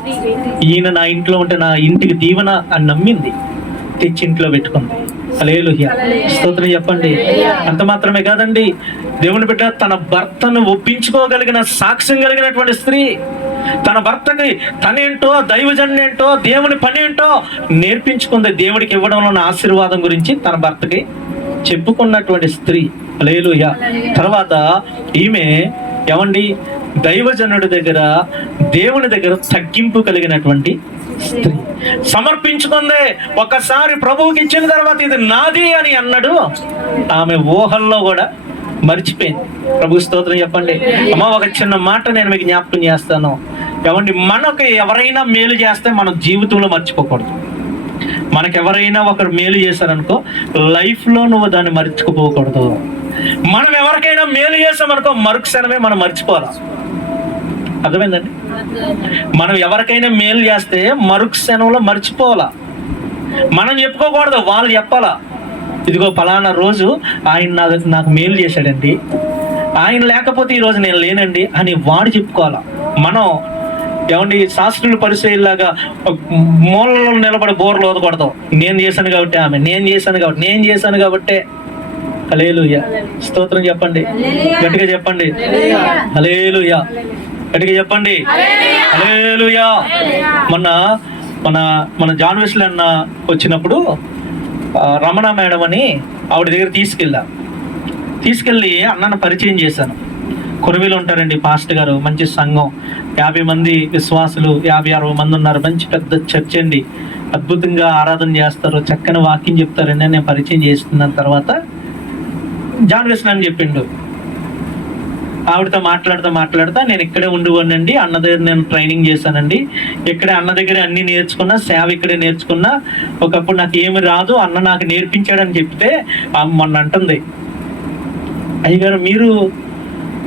ఈయన నా ఇంట్లో ఉంటే నా ఇంటికి దీవెన అని నమ్మింది, తెచ్చి ఇంట్లో పెట్టుకుంది. హల్లెలూయా, స్తోత్రం చెప్పండి. అంత మాత్రమే కాదండి, దేవుని బిడ్డ తన భర్తను ఒప్పించుకోగలిగిన సాక్ష్యం కలిగినటువంటి స్త్రీ. తన భర్తకి తనేంటో, దైవజన్నేంటో, దేవుని పని ఏంటో నేర్పించుకుంది. దేవుడికి ఇవ్వడంలో ఉన్న ఆశీర్వాదం గురించి తన భర్తకి చెప్పుకున్నటువంటి స్త్రీ. హల్లెలూయా. తర్వాత ఈమె ఏమండి, దైవజనుడి దగ్గర, దేవుని దగ్గర తగ్గింపు కలిగినటువంటి స్త్రీ. సమర్పించుకుందే. ఒకసారి ప్రభువుకి ఇచ్చిన తర్వాత ఇది నాది అని అన్నాడు, ఆమె ఊహల్లో కూడా మర్చిపోయింది. ప్రభు స్తోత్రం చెప్పండి. అమ్మ, ఒక చిన్న మాట నేను మీకు జ్ఞాపకం చేస్తాను. ఏమండి, మనకు ఎవరైనా మేలు చేస్తే మనం జీవితంలో మర్చిపోకూడదు. మనకెవరైనా ఒకరు మేలు చేశారనుకో, లైఫ్లో నువ్వు దాన్ని మర్చిపోకూడదు. మనం ఎవరికైనా మేలు చేసామనుకో, మరుక్షణమే మనం మర్చిపోవాలి. అర్థమైందండి? మనం ఎవరికైనా మేలు చేస్తే మరుక్షణంలో మర్చిపోవాలా. మనం చెప్పుకోకూడదు, వాళ్ళు చెప్పాలా. ఇదిగో ఫలానా రోజు ఆయన నాకు మేలు చేశాడండి, ఆయన లేకపోతే ఈరోజు నేను లేనండి అని వాడు చెప్పుకోవాలా. మనం ఏమండి, శాస్త్రులు పరిచయలాగా మూలలో నిలబడి బోర్లు ఓదకూడదు. నేను చేశాను కాబట్టి, ఆమె నేను చేశాను కాబట్టి, నేను చేశాను కాబట్టే. హల్లెలూయా, స్తోత్రం చెప్పండి, గట్టిగా చెప్పండి హల్లెలూయా, గట్టిగా చెప్పండి హల్లెలూయా. మొన్న మన జాన్ వెస్లీ అన్న వచ్చినప్పుడు రమణ మేడం అని ఆవిడ దగ్గర తీసుకెళ్ళి అన్నను పరిచయం చేశాను. కొరవిలో ఉంటారండి పాస్టర్ గారు, మంచి సంఘం, 50 మంది విశ్వాసులు, 50-60 మంది ఉన్నారు. మంచి పెద్ద చర్చ్ అండి, అద్భుతంగా ఆరాధన చేస్తారు, చక్కని వాక్యం చెప్తారండి. నేను పరిచయం చేస్తున్నాను. తర్వాత జాన్ వెస్లీ అని చెప్పిండు. ఆవిడతో మాట్లాడుతా నేను ఇక్కడే ఉండిపోనండి, అన్న దగ్గర నేను ట్రైనింగ్ చేశానండి, ఇక్కడే అన్న దగ్గర అన్ని నేర్చుకున్నా, సేవ ఇక్కడే నేర్చుకున్నా, ఒకప్పుడు నాకు ఏమి రాదు, అన్న నాకు నేర్పించాడని చెప్తే మొన్న అంటుంది, అయ్యగారు మీరు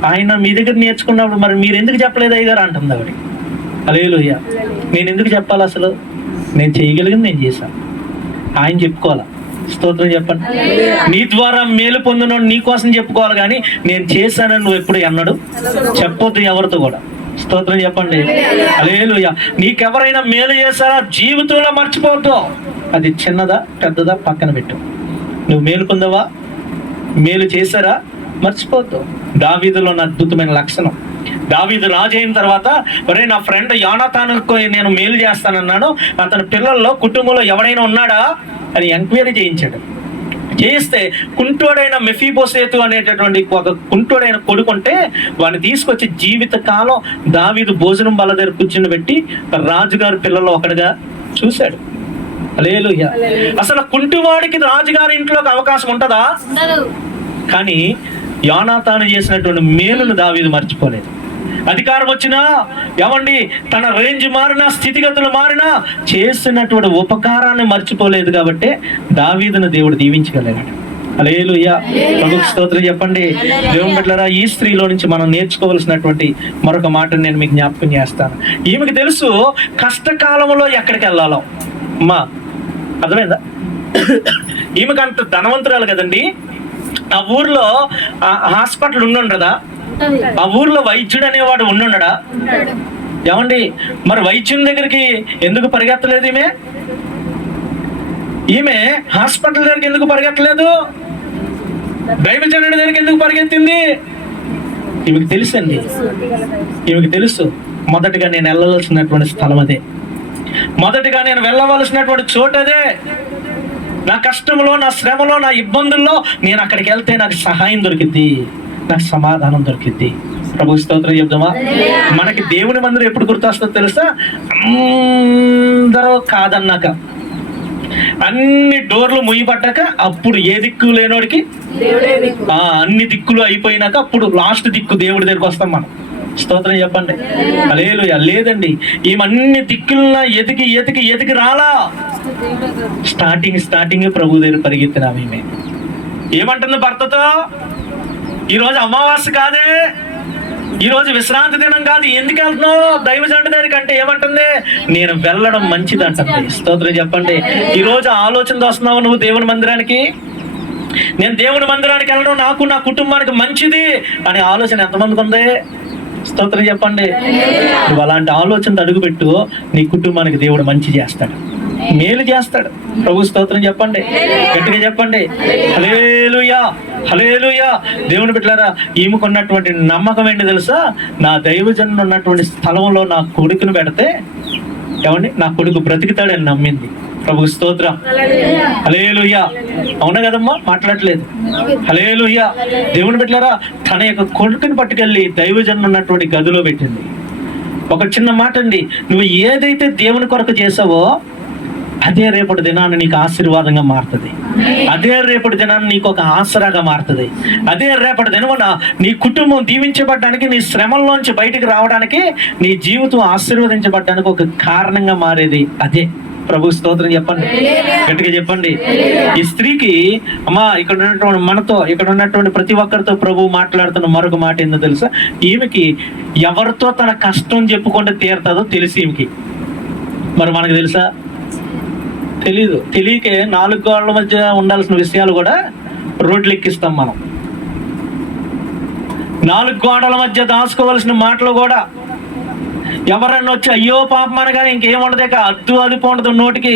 ఆయన మీ దగ్గర నేర్చుకున్నప్పుడు మరి మీరు ఎందుకు చెప్పలేదు అయ్యగారు అంటుంది ఆవిడ. హల్లెలూయా. నేను ఎందుకు చెప్పాలి? అసలు నేను చేయగలిగింది నేను చేశాను, ఆయన చెప్పుకోవాలా. స్తోత్రం చెప్పండి. నీ ద్వారా మేలు పొందిన నీ కోసం చెప్పుకోవాలి, కానీ నేను చేశానని నువ్వు ఎప్పుడు అన్నాడు చెప్పొద్దు ఎవరితో కూడా. స్తోత్రం చెప్పండి హల్లెలూయా. నీకెవరైనా మేలు చేశారా జీవితంలో మర్చిపోవద్దు. అది చిన్నదా పెద్దదా పక్కన పెట్టు. నువ్వు మేలు పొందవా, మేలు చేశారా మర్చిపోవద్దు. దావీదులో ఉన్న అద్భుతమైన లక్షణం, దావీదు రాజు అయిన తర్వాత, ఒరే నా ఫ్రెండ్ యోనాతానుకు నేను మేలు చేస్తానన్నాను, అతని పిల్లల్లో కుటుంబంలో ఎవరైనా ఉన్నాడా అని ఎంక్వైరీ చేయించాడు. చేయిస్తే కుంటోడైన మెఫీబోసేతు అనేటటువంటి ఒక కుంటోడైన కొడుకుంటే వాడిని తీసుకొచ్చి జీవితకాలం దావీదు భోజనం బల్ల దగ్గర కూర్చుని పెట్టి రాజుగారి పిల్లల్లో ఒకటిగా చూశాడు. హల్లెలూయా. అసలు కుంటివాడికి రాజుగారి ఇంట్లోకి అవకాశం ఉంటుందా? కానీ యోనాతాను చేసినటువంటి మేలును దావీదు మర్చిపోలేదు. అధికారం వచ్చినా, ఏమండి తన రేంజ్ మారినా, స్థితిగతులు మారినా, చేసినటువంటి ఉపకారాన్ని మర్చిపోలేదు. కాబట్టి దావీదును దేవుడు దీవించగలిగాడు. హల్లెలూయా. ప్రభువుకి స్తోత్రం చెప్పండి. దేవుని బిడ్డలారా, ఈ స్త్రీలో నుంచి మనం నేర్చుకోవాల్సినటువంటి మరొక మాటను నేను మీకు జ్ఞాపకం చేస్తాను. ఈమెకి తెలుసు కష్టకాలంలో ఎక్కడికి వెళ్ళాలో. అమ్మా, అర్థమైందా? ఈమెకి అంత ధనవంతురాలు కదండి. ఆ ఊర్లో హాస్పిటల్ ఉండుండదా? ఆ ఊర్లో వైద్యుడు అనేవాడు ఉండుండడా? ఏమండి, మరి వైద్యం దగ్గరికి ఎందుకు పరిగెత్తలేదు? ఈమె హాస్పిటల్ దగ్గరికి ఎందుకు పరిగెత్తలేదు? దైవజనుడి దగ్గరికి ఎందుకు పరిగెత్తింది? ఈమెకి తెలుసండి, ఈమెకి తెలుసు మొదటిగా నేను వెళ్ళవలసినటువంటి స్థలం అదే, మొదటిగా నేను వెళ్ళవలసినటువంటి చోటు అదే. నా కష్టంలో, నా శ్రమలో, నా ఇబ్బందుల్లో నేను అక్కడికి వెళ్తే నాకు సహాయం దొరికిద్ది, నాకు సమాధానం దొరికిద్ది. ప్రభు స్తోత్రం చెప్దామా? మనకి దేవుని మందిరం ఎప్పుడు గుర్తొస్తుందో తెలుసా? అందరూ కాదన్నాక, అన్ని డోర్లు ముయ్యబడ్డాక, అప్పుడు ఏ దిక్కు లేనోడికి అన్ని దిక్కులు అయిపోయినాక అప్పుడు లాస్ట్ దిక్కు దేవుడి దగ్గరికి వస్తాం మనం. స్తోత్రం చెప్పండి. హల్లెలూయా. లేదండి, ఈమెన్ని దిక్కులన ఎతికి ఎతికి ఎతికి రాలా. స్టార్టింగ్ ప్రభు దగ్గర పరిగెత్తినా. ఈమె ఏమంటుంది భర్తతో? ఈరోజు అమావాస్య కాదే, ఈరోజు విశ్రాంతి దినం కాదు, ఎందుకు వెళ్తున్నావు దైవజనుడి దగ్గరికి అంటే ఏమంటుంది? నేను వెళ్ళడం మంచిది అంటుంది. స్తోత్రం చెప్పండి. ఈరోజు ఆలోచనతో వస్తున్నావు నువ్వు దేవుని మందిరానికి? నేను దేవుని మందిరానికి వెళ్ళడం నాకు, నా కుటుంబానికి మంచిది అనే ఆలోచన ఎంతమందికి ఉంది? స్తోత్రం చెప్పండి. నువ్వు అలాంటి ఆలోచనతో అడుగుపెట్టు, నీ కుటుంబానికి దేవుడు మంచి చేస్తాడు, మేలు చేస్తాడు. ప్రభు స్తోత్రం చెప్పండి, గట్టిగా చెప్పండి. హల్లెలూయా, హల్లెలూయా. దేవుని బిడ్డలారా, ఈమెకున్నటువంటి నమ్మకం ఏంటి తెలుసా? నా దైవజనుడు ఉన్నటువంటి స్థలంలో నా కొడుకును పెడితే ఏమండి, నా కొడుకు బ్రతికితాడని నమ్మింది. ప్రభు స్తోత్రం. హల్లెలూయా. అవునా కదమ్మా? మాట్లాడలేదు. హల్లెలూయా. దేవుని బిడ్డలారా, తన యొక్క కొడుకుని పట్టుకెళ్ళి దైవజనుడు ఉన్నటువంటి గదిలో పెట్టింది. ఒక చిన్న మాట అండి, నువ్వు ఏదైతే దేవుని కొరకు చేసావో అదే రేపటి దినాన్ని నీకు ఆశీర్వాదంగా మారుతుంది, అదే రేపటి దినాన్ని నీకు ఒక ఆసరాగా మారుతుంది, అదే రేపటి దినమున నీ కుటుంబం దీవించబడ్డానికి, నీ శ్రమల్లోంచి బయటికి రావడానికి, నీ జీవితం ఆశీర్వదించబడ్డానికి ఒక కారణంగా మారేది అదే. ప్రభు స్తోత్రం చెప్పండి, గట్టిగా చెప్పండి. ఈ స్త్రీకి అమ్మా, ఇక్కడ ఉన్నటువంటి మనతో, ఇక్కడ ఉన్నటువంటి ప్రతి ఒక్కరితో ప్రభు మాట్లాడుతున్న మరొక మాట ఏందో తెలుసా? ఈమెకి ఎవరితో తన కష్టం చెప్పుకుంటే తీరుతుందో తెలిసి ఈమెకి. మరి మనకు తెలుసా? తెలీదు. తెలియకే 4 గోడల మధ్య ఉండాల్సిన విషయాలు కూడా రోడ్లు ఎక్కిస్తాం మనం. 4 గోడల మధ్య దాచుకోవాల్సిన మాటలు కూడా ఎవరన్నా వచ్చి అయ్యో పాపం అనగానే ఇంకేముండదే, అద్దు అదుపు ఉండదు నోటికి,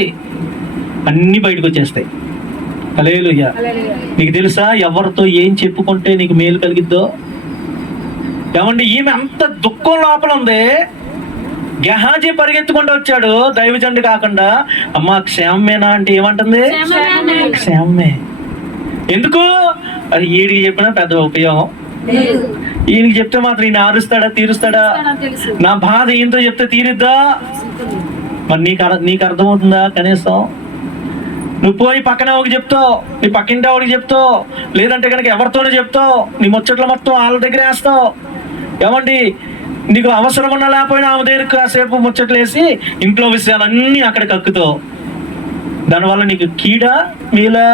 అన్ని బయటకు వచ్చేస్తాయి. హల్లెలూయా. నీకు తెలుసా ఎవరితో ఏం చెప్పుకుంటే నీకు మేలు కలిగిద్దో? ఏమండి, ఈమె అంత దుఃఖం లోపల ఉంది. గెహాజీ పరిగెత్తుకుంటూ వచ్చాడు, దైవజనుడు కాకుండా. అమ్మా క్షేమమేనా అంటే ఏమంటుంది? క్షేమమే. ఎందుకు? అది ఈడికి చెప్పినా పెద్ద ఉపయోగం, ఈయనకి చెప్తే మాత్రం ఈయన ఆరుస్తాడా, తీరుస్తాడా? నా బాధ ఈయనతో చెప్తే తీరిద్దా? మరి నీకు అర్థమవుతుందా? కనీసం నువ్వు పోయి పక్కన ఒకటి చెప్తావు, నీ పక్కింటి వాడికి చెప్తావు, లేదంటే కనుక ఎవరితోనే చెప్తావు, నీ ముచ్చట్లు మొత్తం వాళ్ళ దగ్గర వేస్తావు. ఏమండి, నీకు అవసరం ఉన్నా లేకపోయినా ఆమె దగ్గర కాసేపు ముచ్చట్లు వేసి ఇంట్లో విషయాలన్నీ అక్కడ కక్కుతావు. దానివల్ల నీకు కీడా మేలా?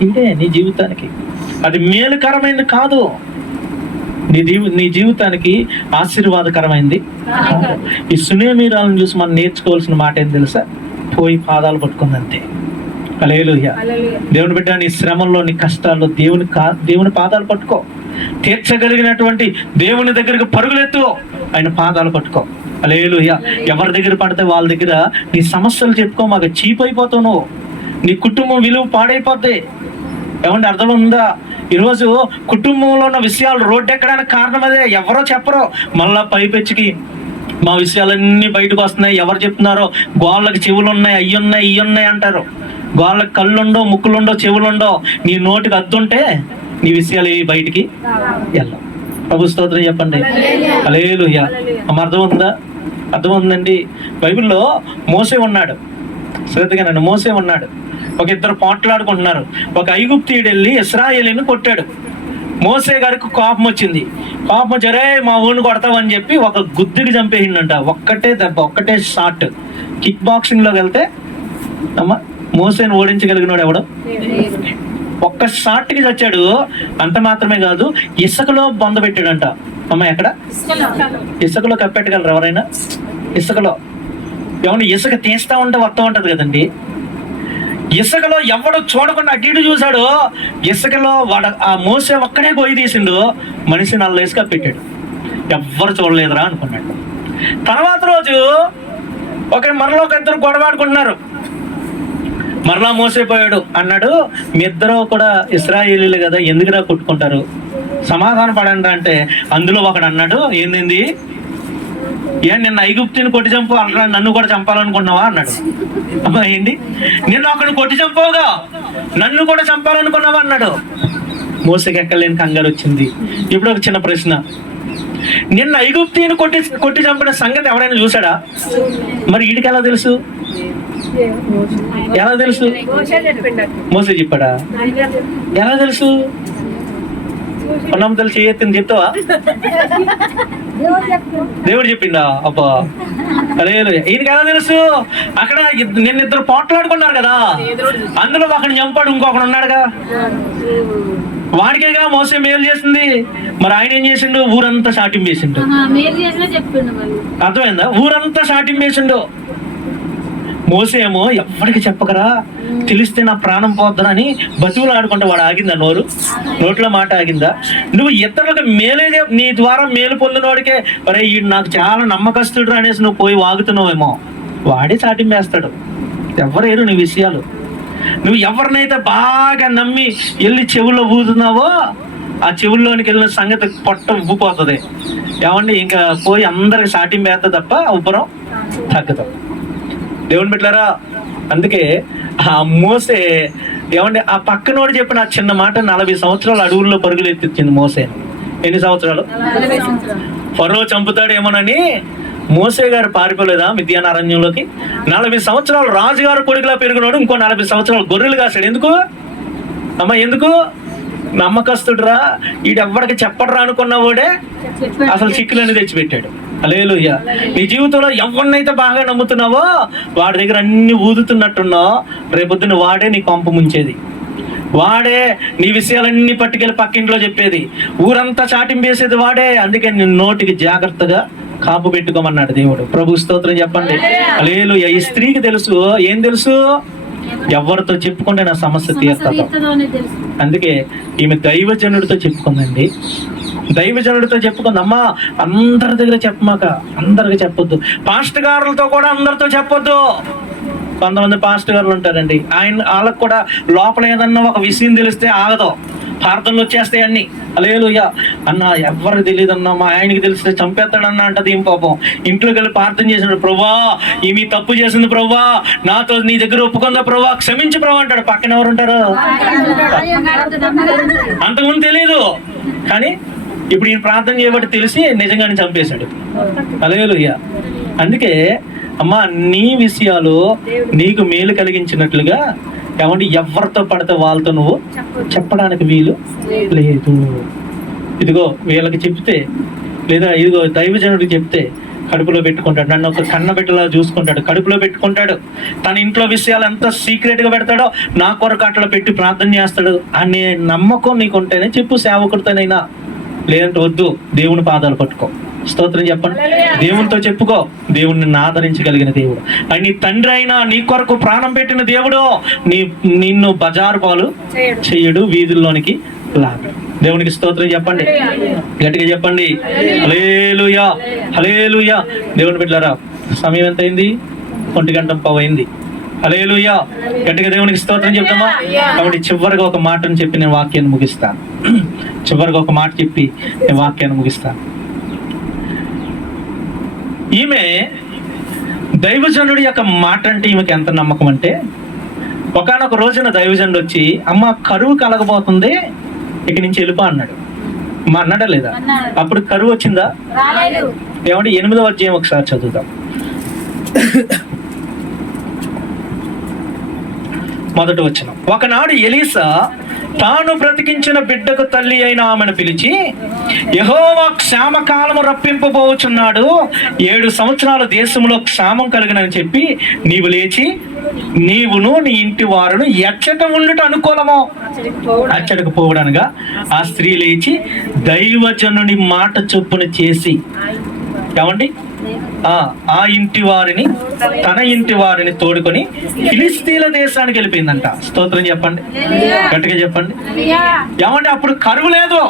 కీడే నీ జీవితానికి. అది మేలుకరమైనది కాదు, నీ జీవితానికి ఆశీర్వాదకరమైంది. ఈ సునేమీరాలను చూసి మనం నేర్చుకోవాల్సిన మాట ఏం తెలుసా? పోయి పాదాలు పట్టుకుందంతే. హల్లెలూయా. దేవుని బిడ్డ, నీ శ్రమంలో, నీ కష్టాల్లో దేవుని పాదాలు పట్టుకో. తీర్చగలిగినటువంటి దేవుని దగ్గరకు పరుగులెత్తు, ఆయన పాదాలు పట్టుకో. హల్లెలూయా. ఎవరి దగ్గర పడితే వాళ్ళ దగ్గర నీ సమస్యలు చెప్పుకో, మాకు చీప్ అయిపోతావు నువ్వు, నీ కుటుంబం విలువ పాడైపోద్ది. ఏమంటే అర్థం ఉందా? ఈరోజు కుటుంబంలో ఉన్న విషయాలు రోడ్డు ఎక్కడానికి కారణం అదే. ఎవరో చెప్పరో, మళ్ళా పైపెచ్చికి మా విషయాలన్నీ బయటకు వస్తున్నాయి. ఎవరు చెప్తున్నారో? గోళ్ళకి చెవులు ఉన్నాయి, అయ్యి ఉన్నాయి, ఇవి ఉన్నాయి అంటారు. గోళ్ళకి కళ్ళుండో, ముక్కులుండో, చెవులుండో, నీ నోటికి అద్దుంటే నీ విషయాలు ఏవి బయటికి వెళ్ళవు. ప్రభు స్తోత్రం చెప్పండి. హల్లెలూయా. అర్థమవుతుందా? అర్థమవుతుందండి. బైబిల్లో మోసే ఉన్నాడు, శ్రద్ధగానండి. మోసే ఉన్నాడు. ఒక ఇద్దరు పోట్లాడుకుంటున్నారు. ఒక ఐగుప్తీయుడు వెళ్ళి ఇశ్రాయేలీని కొట్టాడు. మోసే గారికి కోపం వచ్చింది. కోపం వచ్చి అరే మా ఊరిని కొడతావని చెప్పి ఒక గుద్దుకి చంపేసిండంట. ఒక్కటే దెబ్బ, ఒక్కటే షాట్. కిక్ బాక్సింగ్లోకి వెళ్తే అమ్మా మోసేని ఓడించగలిగినాడు ఎవడు? ఒక్క షాట్కి చచ్చాడు. అంత మాత్రమే కాదు, ఇసుకలో బొంద పెట్టాడంట. అమ్మ ఎక్కడ? ఇసుకలో కప్పెట్టగలరు ఎవరైనా? ఇసుకలో. ఏమన్నా ఇసుక తీస్తా ఉంటే వస్తూ ఉంటది కదండి. ఇసుకలో ఎవడు చూడకుండా అటు ఇటు చూశాడు. ఇసుకలో వాడు ఆ మోసే ఒక్కడే గొయ్యి తీసిండు. మనిషి 4 ఇసుక పెట్టాడు. ఎవ్వరు చూడలేదురా అనుకున్నాడు. తర్వాత రోజు మరలా ఒక ఇద్దరు గొడవాడుకుంటున్నారు. మరలా మోసైపోయాడు అన్నాడు, మీ ఇద్దరు కూడా ఇశ్రాయేలీలు కదా, ఎందుకురా కొట్టుకుంటారు, సమాధాన పడండి అంటే అందులో ఒకడు అన్నాడు, ఏంది నిన్న ఐగుప్తిని కొట్టి చంపు అంటున్నా, నన్ను కూడా చంపాలనుకున్నావా అన్నాడు. అమ్మా ఏంటి, నిన్న ఒకడు కొట్టి చంపవుగా నన్ను కూడా చంపాలనుకున్నావా అన్నాడు. మోసకి ఎక్కలేని కంగారు వచ్చింది. ఇప్పుడు ఒక చిన్న ప్రశ్న, నిన్న ఐగుప్తిని కొట్టి చంపిన సంగతి ఎవరైనా చూసాడా? మరి వీడికి ఎలా తెలుసు? ఎలా తెలుసు? మోసే చెప్పాడా? ఎలా తెలుసు? పన్నమ్మతలు చేయొద్దని చెప్తావా? దేవుడు చెప్పిందా? అబ్బా లేదు. ఈయనకి ఎలా తెలుసు? అక్కడ నిన్న ఇద్దరు పోట్లాడుకున్నారు కదా, అందులో ఒకడిని చంపాడు, ఇంకొకడు ఉన్నాడుగా, వాడికేగా మోసే మేలు చేసింది. మరి ఆయన ఏం చేసిండు? ఊరంతా షాటింపేసిండు. అర్థమైందా? ఊరంతా షాటింపేసిండు. మోసే ఏమో ఎవరికి చెప్పకరా, తెలిస్తే నా ప్రాణం పోద్దా అని బతువులు ఆడుకుంటే వాడు ఆగిందా? నోట్లో మాట ఆగిందా? నువ్వు ఇతరులకు మేలే, నీ ద్వారా మేలు పొందిన వాడికే అరే ఈడు నాకు చాలా నమ్మకస్తుడు అనేసి నువ్వు పోయి వాగుతున్నావేమో, వాడే చాటింపేస్తాడు. ఎవరేరు నీ విషయాలు. నువ్వు ఎవరినైతే బాగా నమ్మి వెళ్ళి చెవుల్లో ఊదుతున్నావో ఆ చెవుల్లోనికి వెళ్ళిన సంగతి పొట్ట ఉబ్బిపోతుంది. ఏమండి, ఇంకా పోయి అందరికి సాటింపేస్తా తప్ప ఉబ్బరం తగ్గదు. దేవుని బిడ్డలారా, అందుకే ఆ మోసే ఏమండి, ఆ పక్కనోడు చెప్పిన ఆ చిన్న మాట 40 సంవత్సరాలు అడవుల్లో పరుగులు ఎత్తిచ్చింది మోసేను. ఎన్ని సంవత్సరాలు? ఫరో చంపుతాడేమోనని మోసే గారు పారిపోలేదా మిద్యాన్ అరణ్యంలోకి? 40 సంవత్సరాలు రాజుగారు కొడుకులా పెరిగినోడు ఇంకో 40 సంవత్సరాలు గొర్రెలు కాసాడు. ఎందుకు అమ్మా? ఎందుకు? నమ్మకస్తుడురా, ఈడెవ్వడికి చెప్పడరా అనుకున్నవాడే అసలు చిక్కులన్నీ తెచ్చిపెట్టాడు. హల్లెలూయా. నీ జీవితంలో ఎవరినైతే బాగా నమ్ముతున్నావో వాడి దగ్గర అన్ని ఊదుతున్నట్టున్నావు, రేపొద్దున వాడే నీ కొంప ముంచేది, వాడే నీ విషయాలన్నీ పట్టుకెళ్ళి పక్కింట్లో చెప్పేది, ఊరంతా చాటింపేసేది వాడే. అందుకే నీ నోటికి జాగ్రత్తగా కాపు పెట్టుకోమన్నాడు దేవుడు. ప్రభు స్తోత్రం చెప్పండి. హల్లెలూయా. ఈ స్త్రీకి తెలుసు, ఏం తెలుసు? ఎవరితో చెప్పుకుంటే నా సమస్య తీరుతుంది. అందుకే ఈమె దైవజనుడితో చెప్పుకుందండి. దైవజనుడితో చెప్పుకుంది. అమ్మా అందరి దగ్గర చెప్పమాక, అందరికి చెప్పొద్దు. పాస్టర్ గారులతో కూడా అందరితో చెప్పొద్దు. కొంతమంది పాస్టర్ గారులు ఉంటారండి, వాళ్ళకు కూడా లోపల ఏదన్నా ఒక విషయం తెలిస్తే ఆగదు, ప్రార్థనలు వచ్చేస్తాయి అన్ని. హల్లెలూయా. అన్న ఎవరికి తెలియదు అన్న, మా ఆయనకి తెలిస్తే చంపేస్తాడన్న అంటది. ఏం పాపం, ఇంట్లోకి వెళ్ళి ప్రార్థన చేసినాడు, ప్రభా ఈమె తప్పు చేసింది ప్రభా, నాతో నీ దగ్గర ఒప్పుకుందా ప్రభా, క్షమించి ప్రభా అంటాడు. పక్కన ఎవరు ఉంటారు? అంతకుముందు తెలియదు, కానీ ఇప్పుడు ఈయన ప్రార్థన చేయబట్టి తెలిసి నిజంగానే చంపేశాడు. హల్లెలూయా. అందుకే అమ్మా, నీ విషయాలు నీకు మేలు కలిగించినట్లుగా ఏమంటే ఎవరితో పడితే వాళ్ళతో నువ్వు చెప్పడానికి వీలు లేదు. ఇదిగో వీళ్ళకి చెప్తే, లేదా ఇదిగో దైవజనుడికి చెప్తే కడుపులో పెట్టుకుంటాడు, నన్ను ఒక కన్నబిడ్డలా చూసుకుంటాడు, కడుపులో పెట్టుకుంటాడు. తన ఇంట్లో విషయాలు ఎంత సీక్రెట్గా పెడతాడో నా కొరకు అట్లా పెట్టి ప్రార్థన చేస్తాడు అనే నమ్మకం నీకుంటేనే చెప్పు సేవకుడితోనైనా, లేదంటే వద్దు, దేవుని పాదాలు పట్టుకో. స్తోత్రం చెప్పండి. దేవునితో చెప్పుకో. దేవుణ్ణి ఆదరించగలిగిన దేవుడు, ఆయన నీ తండ్రి అయినా నీ కొరకు ప్రాణం పెట్టిన దేవుడు నిన్ను బజారు పాలు చెయ్యడు, వీధుల్లోనికి లాగడు. దేవునికి స్తోత్రం చెప్పండి, గట్టిగా చెప్పండి. హల్లెలూయా, హల్లెలూయా. దేవుని బిడ్డలారా, సమయం ఎంత అయింది? 1:15 అయింది. హల్లెలూయా. గట్టిగా దేవునికి స్తోత్రం చెప్తామా? కాబట్టి చివరిగా ఒక మాటను చెప్పి నేను వాక్యాన్ని ముగిస్తాను. చివరిగా ఒక మాట చెప్పి నేను వాక్యాన్ని ముగిస్తాను. ఈమె దైవజనుడి యొక్క మాట అంటే ఈమెకి ఎంత నమ్మకం అంటే, ఒకానొక రోజున దైవజనుడు వచ్చి, అమ్మ కరువు కలగబోతుంది, ఇక నుంచి వెళ్ళిపో అన్నాడు. మా అన్నాడా లేదా? అప్పుడు కరువు వచ్చిందా? ఏమంటే 8వ అధ్యాయం ఒకసారి చదువుతాం. మొదటి వచనం. ఒకనాడు ఎలీసా తాను బ్రతికించిన బిడ్డకు తల్లి అయిన ఆమెను పిలిచి, యెహోవా క్షామకాలము రప్పింపబోచున్నాడు, 7 సంవత్సరాల దేశంలో క్షామం కలిగినని చెప్పి నీవు లేచి నీవును నీ ఇంటి వారును ఎచ్చట ఉండుట అనుకూలమో అచ్చటకు పోవడనగా ఆ స్త్రీ లేచి దైవజనుని మాట చొప్పున చేసి, ఏమండి, ఆ ఇంటి వారిని తన ఇంటి వారిని తోడుకొని ఫిలిస్తీన్ల దేశానికి వెళ్ళిపోయిందంట. స్తోత్రం చెప్పండి, గట్టిగా చెప్పండి. ఏమంటే అప్పుడు కరువు లేదు,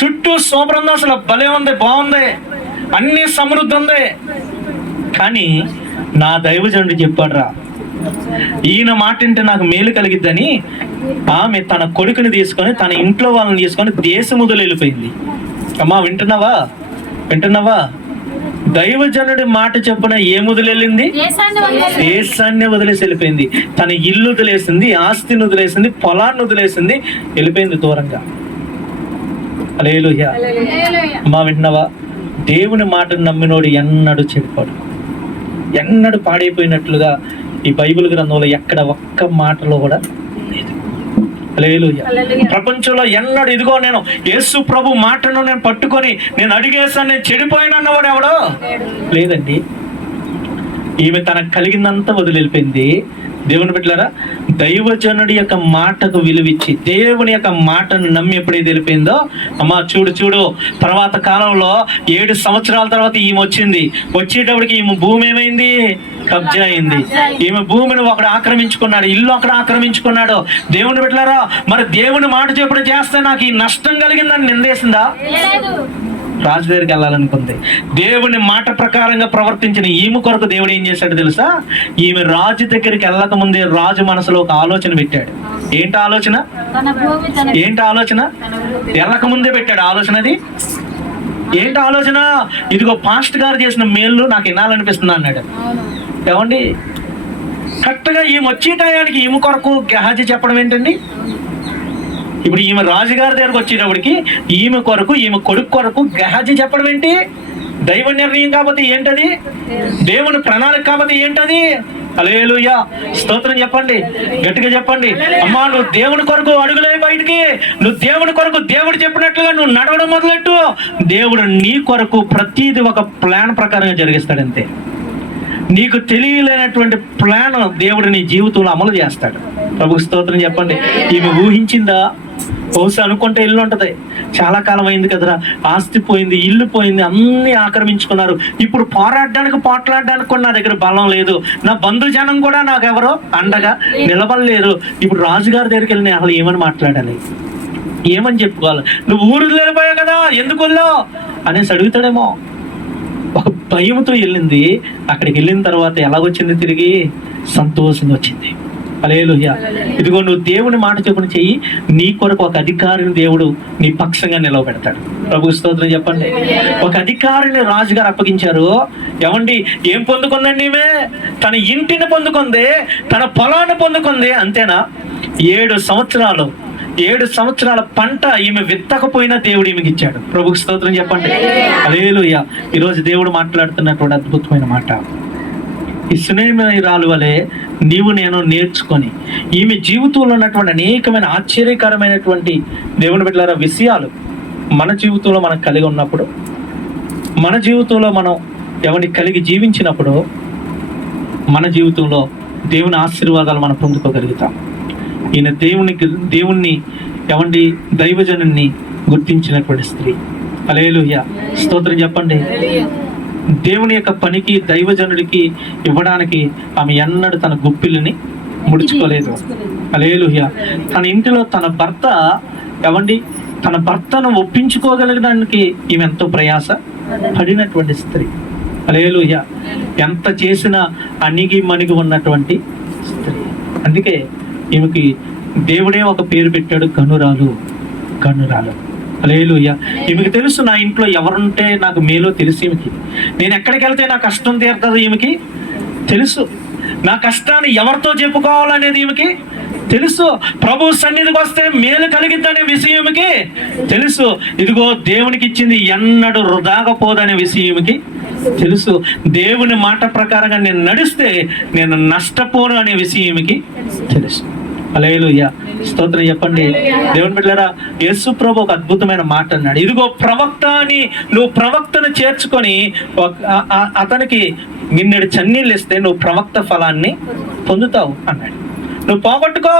చుట్టూ శోభ్రంగా, అసలు భలే ఉంది, బాగుంది. అన్ని సమృద్ధి ఉంది. కానీ నా దైవజనుడు చెప్పాడురా, ఈయన మాట వింటే నాకు మేలు కలిగిద్దని ఆమె తన కొడుకుని తీసుకొని తన ఇంట్లో వాళ్ళని తీసుకొని దేశం వదిలి వెళ్ళిపోయింది. అమ్మా వింటున్నావా? దైవజనుడి మాట చెప్పున ఏ వదిలేళ్ళింది? దేశాన్ని వదిలేసి వెళ్ళిపోయింది. తన ఇల్లు వదిలేసింది, ఆస్తిని వదిలేసింది, పొలాన్ని వదిలేసింది, వెళ్ళిపోయింది దూరంగా. హల్లెలూయా. అమ్మా వింటున్నావా? దేవుని మాటను నమ్మినోడు ఎన్నడూ చెడిపోడు, ఎన్నడూ పాడైపోయినట్లుగా ఈ బైబిల్ గ్రంథంలో ఎక్కడ ఒక్క మాటలో కూడా లేదు. హల్లెలూయా. ప్రపంచంలో ఎన్నడూ ఇదిగో నేను యేసు ప్రభు మాటను నేను పట్టుకొని నేను అడిగేసాను, నేను చెడిపోయినన్నవాడు ఎవడో లేదండి. ఈమె తనకు కలిగిందంతా వదిలి వెళ్ళిపోయింది. దేవుని బిడ్డలారా, దైవజనుడి యొక్క మాటకు విలువిచ్చి దేవుని యొక్క మాటను నమ్మి ఎప్పుడైతే వెళ్ళిపోయిందో, అమ్మా చూడు తర్వాత కాలంలో 7 సంవత్సరాల తర్వాత ఈమె వచ్చింది. వచ్చేటప్పటికి ఈమె భూమి ఏమైంది? కబ్జా అయింది. ఈమె భూమిని ఒకడు ఆక్రమించుకున్నాడు, ఇల్లు ఒకడు ఆక్రమించుకున్నాడు. దేవుని బిడ్డలారా, మరి దేవుని మాట చెప్పుడు చేస్తే నాకు ఈ నష్టం కలిగిందని నిందేసిందా? రాజు దగ్గరికి వెళ్ళాలనుకుంది. దేవుని మాట ప్రకారంగా ప్రవర్తించిన ఈమె కొరకు దేవుడు ఏం చేశాడు తెలుసా? ఈమె రాజు దగ్గరికి వెళ్ళక ముందే రాజు మనసులో ఒక ఆలోచన పెట్టాడు. ఏంటి ఆలోచన? వెళ్ళక ముందే పెట్టాడు ఆలోచన. అది ఏంటి ఆలోచన? ఇదిగో పాస్ట్ గారు చేసిన మేలు నాకు వినాలనిపిస్తుంది అన్నాడు. ఏమండి, కరెక్ట్గా ఈమె వచ్చే టయానికి ఈమె కొరకు గెహాజీ చెప్పడం ఏంటండి? ఇప్పుడు ఈమె రాజుగారి దగ్గరకు వచ్చేటప్పటికి ఈమె కొరకు, ఈమె కొడుకు కొరకు గెహాజీ చెప్పడం ఏంటి? దైవ నిర్ణయం కాబట్టి ఏంటది? దేవుని ప్రణాళిక కాబట్టి ఏంటది? హల్లెలూయా. స్తోత్రం చెప్పండి, గట్టిగా చెప్పండి. అమ్మా, నువ్వు దేవుని కొరకు అడుగులే బయటికి. నువ్వు దేవుని కొరకు దేవుడు చెప్పినట్లుగా నువ్వు నడవడం మొదలెట్టు. దేవుడు నీ కొరకు ప్రతిదీ ఒక ప్లాన్ ప్రకారంగా జరిగిస్తాడంతే. నీకు తెలియలేనటువంటి ప్లాన్ దేవుడు నీ జీవితంలో అమలు చేస్తాడు. ప్రభుకు స్తోత్రం చెప్పండి. ఈమె ఊహించిందా? బహుశా అనుకుంటే ఇల్లు ఉంటుంది. చాలా కాలం అయింది కదరా, ఆస్తి పోయింది, ఇల్లు పోయింది, అన్ని ఆక్రమించుకున్నారు. ఇప్పుడు పోట్లాడడానికి కూడా నా దగ్గర బలం లేదు. నా బంధుజనం కూడా నాకెవరో అండగా నిలబడలేరు. ఇప్పుడు రాజుగారి దగ్గరికి వెళ్ళి అసలు ఏమని మాట్లాడాలి, ఏమని చెప్పుకోవాలి? నువ్వు ఊరు వెళ్ళిపోయావు కదా, ఎందుకు వెళ్ళావు అనేసి అడుగుతాడేమో. ఒక భయంతో వెళ్ళింది. అక్కడికి వెళ్ళిన తర్వాత ఎలాగొచ్చింది? తిరిగి సంతోషంగా వచ్చింది. హల్లెలూయా. ఇదిగో నువ్వు దేవుని మాట చెప్పున చెయ్యి, నీ కొరకు ఒక అధికారిని దేవుడు నీ పక్షంగా నిలవబెడతాడు. ప్రభు స్తోత్రం చెప్పండి. ఒక అధికారిని రాజుగారు అప్పగించారు. ఏమండి, ఏం పొందుకుందండి ఈమె? తన ఇంటిని పొందుకుంది, తన పొలాన్ని పొందుకుంది. అంతేనా? 7 సంవత్సరాల పంట ఈమె విత్తకపోయినా దేవుడు ఈమెకి ఇచ్చాడు. ప్రభుకు స్తోత్రం చెప్పండి. హల్లెలూయా. ఈరోజు దేవుడు మాట్లాడుతున్నటువంటి అద్భుతమైన మాట. ఈ సునేమిరాలు వలె నీవు నేను నేర్చుకొని ఈమె జీవితంలో ఉన్నటువంటి అనేకమైన ఆశ్చర్యకరమైనటువంటి దేవుని బిడ్డలారా విషయాలు మన జీవితంలో మనం కలిగి ఉన్నప్పుడు, మన జీవితంలో మనం ఎవరిని కలిగి జీవించినప్పుడు మన జీవితంలో దేవుని ఆశీర్వాదాలు మనం పొందుకోగలుగుతాం. ఈయన దేవుణ్ణి ఎవండి దైవజనుని గుర్తించినటువంటి స్త్రీ. హల్లెలూయా. స్తోత్రం చెప్పండి. దేవుని యొక్క పనికి, దైవజనుడికి ఇవ్వడానికి ఆమె ఎన్నడూ తన గుప్పిల్ని ముడుచుకోలేదు. హల్లెలూయా. తన ఇంటిలో తన భర్తను ఒప్పించుకోగలగడానికి ఈమె ఎంతో ప్రయాస పడినటువంటి స్త్రీ. హల్లెలూయా. ఎంత చేసినా అణిగి మణిగి ఉన్నటువంటి స్త్రీ. అందుకే ఈమెకి దేవుడే ఒక పేరు పెట్టాడు, గనురాలు. హల్లెలూయా. ఈమెకి తెలుసు నా ఇంట్లో ఎవరుంటే నాకు మేలో తెలుసు. ఈమెకి నేను ఎక్కడికి వెళ్తే నా కష్టం తీరుతుందో ఈమెకి తెలుసు. నా కష్టాన్ని ఎవరితో చెప్పుకోవాలనేది ఈమెకి తెలుసు. ప్రభు సన్నిధికి వస్తే మేలు కలిగిద్దనే విషయం ఈమెకి తెలుసు. ఇదిగో దేవునికి ఇచ్చింది ఎన్నడూ వృధాగా పోదనే విషయం ఈమెకి తెలుసు. దేవుని మాట ప్రకారంగా నేను నడిస్తే నేను నష్టపోను అనే విషయం ఈమెకి తెలుసు. హల్లెలూయా. స్తోత్రం చెప్పండి. దేవుని బిడ్డలారా, యేసు ప్రభు ఒక అద్భుతమైన మాట అన్నాడు. ఇదిగో ప్రవక్త అని నువ్వు ప్రవక్తను చేర్చుకొని అతనికి నిన్నటి చన్నీళ్ళు ఇస్తే నువ్వు ప్రవక్త ఫలాన్ని పొందుతావు అన్నాడు. నువ్వు పోగొట్టుకో.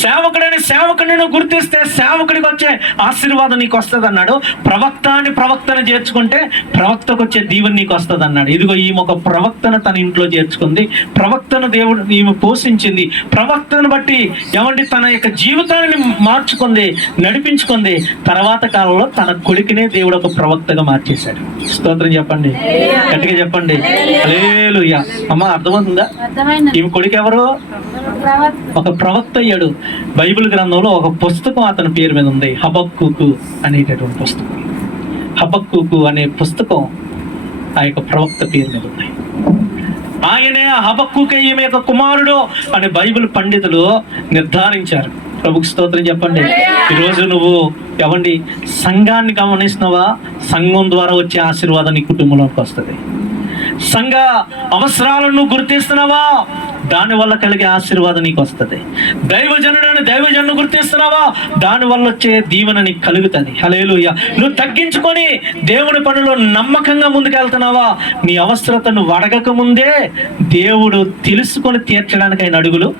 సేవకుడని సేవకుడిని గుర్తిస్తే సేవకుడికి వచ్చే ఆశీర్వాదం నీకు వస్తుంది అన్నాడు. ప్రవక్త అని ప్రవక్తను చేర్చుకుంటే ప్రవక్తకు వచ్చే దీవెన నీకు వస్తుంది అన్నాడు. ఇదిగో ఈమె ఒక ప్రవక్తను తన ఇంట్లో చేర్చుకుంది, ప్రవక్తను దేవుడు ఈమె పోషించింది, ప్రవక్తను బట్టి ఏమంటే తన యొక్క జీవితాన్ని మార్చుకుంది, నడిపించుకుంది. తర్వాత కాలంలో తన కొడుకునే దేవుడు ఒక ప్రవక్తగా మార్చేశాడు. స్తోత్రం చెప్పండి, గట్టిగా చెప్పండి హల్లెలూయా. అమ్మ అర్థమవుతుందా? ఈమె కొడుకు ఎవరు? ఒక ప్రవక్త అయ్యాడు. బైబిల్ గ్రంథంలో ఒక పుస్తకం అతని పేరు మీద ఉంది, హబక్కూకు అనేటటువంటి పుస్తకం. హబక్కూకు అనే పుస్తకం ఆ యొక్క ప్రవక్త పేరు మీద ఉంది. ఆయనే హబక్కూకు ఈమె యొక్క కుమారుడు అని బైబిల్ పండితులు నిర్ధారించారు. ప్రభుకి స్తోత్రం చెప్పండి. ఈరోజు నువ్వు ఎవండి సంఘాన్ని గమనిస్తున్నావా? సంఘం ద్వారా వచ్చే ఆశీర్వాదం నీ కుటుంబంలోకి వస్తుంది. సంఘ అవసరాలను గుర్తిస్తున్నావా? దానివల్ల కలిగే ఆశీర్వాదం నీకు వస్తుంది. దైవజనుడు గుర్తిస్తున్నావా? దానివల్ల వచ్చే దీవెన నీకు కలుగుతుంది. హల్లెలూయా. నువ్వు తగ్గించుకొని దేవుని పనిలో నమ్మకంగా ముందుకెళ్తున్నావా? నీ అవసరతను అడగక ముందే దేవుడు తెలుసుకొని తీర్చడానికి ఆయన అడుగులు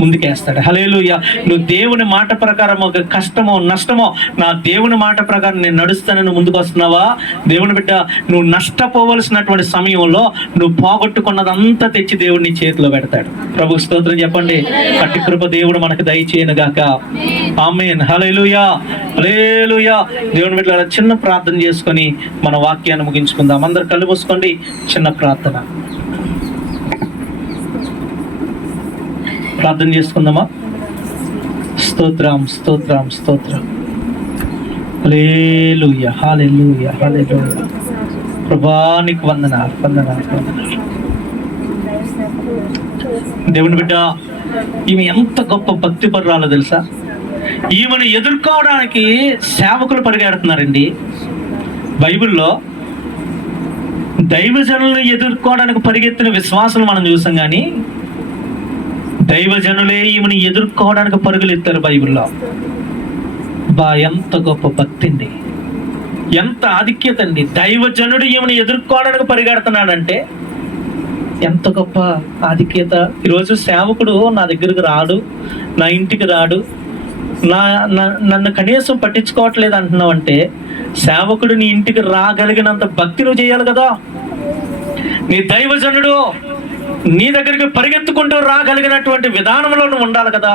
ముందుకేస్తాడు. హల్లెలూయా. నువ్వు దేవుని మాట ప్రకారం ఒక కష్టమో నష్టమో, నా దేవుని మాట ప్రకారం నేను నడుస్తానని ముందుకు వస్తున్నావా? దేవుని బిడ్డ, నువ్వు నష్టపోవలసినటువంటి సమయంలో నువ్వు పోగొట్టుకున్నదంతా తెచ్చి దేవుడు నీ చేతిలో పెడతాడు. ప్రభు స్తోత్రం చెప్పండి. అట్టి కృప దేవుడు మనకు దయచేయను గాక. ఆమేన్. హల్లెలూయా, హల్లెలూయా. దేవుని బిడ్డ, చిన్న ప్రార్థన చేసుకొని మన వాక్యాన్ని ముగించుకుందాం. అందరు కళ్ళు మూసుకోండి. చిన్న ప్రార్థన ప్రార్థన చేసుకుందామా? స్తోత్రం, స్తోత్రం, స్తోత్రం. హల్లెలూయా, హల్లెలూయా, హల్లెలూయా. ప్రభువా నీకు వందనాలు, వందనాలు, వందనాలు. దేవుని బిడ్డ, ఈమె ఎంత గొప్ప భక్తి పరురాలో తెలుసా? ఈమెను ఎదుర్కోవడానికి సేవకులు పరిగెడుతున్నారండి. బైబిల్లో దైవజనులను ఎదుర్కోవడానికి పరిగెత్తిన విశ్వాసులు మనం చూసాం, కానీ దైవజనులే ఈమెను ఎదుర్కోవడానికి పరుగులు ఎత్తారు బైబిల్లో. ఎంత గొప్ప భక్తి అండి, ఎంత ఆధిక్యత అండి. దైవజనుడు ఈమెను ఎదుర్కోవడానికి పరిగెడుతున్నాడంటే ఎంత గొప్ప ఆధిక్యత. ఈరోజు సేవకుడు నా దగ్గరకు రాడు, నా ఇంటికి రాడు, నన్ను కనీసం పట్టించుకోవట్లేదు అంటున్నావు అంటే, సేవకుడు నీ ఇంటికి రాగలిగినంత భక్తి నువ్వు చేయాలి కదా. నీ దైవజనుడు నీ దగ్గరికి పరిగెత్తుకుంటూ రాగలిగినటువంటి విధానంలో నువ్వు ఉండాలి కదా.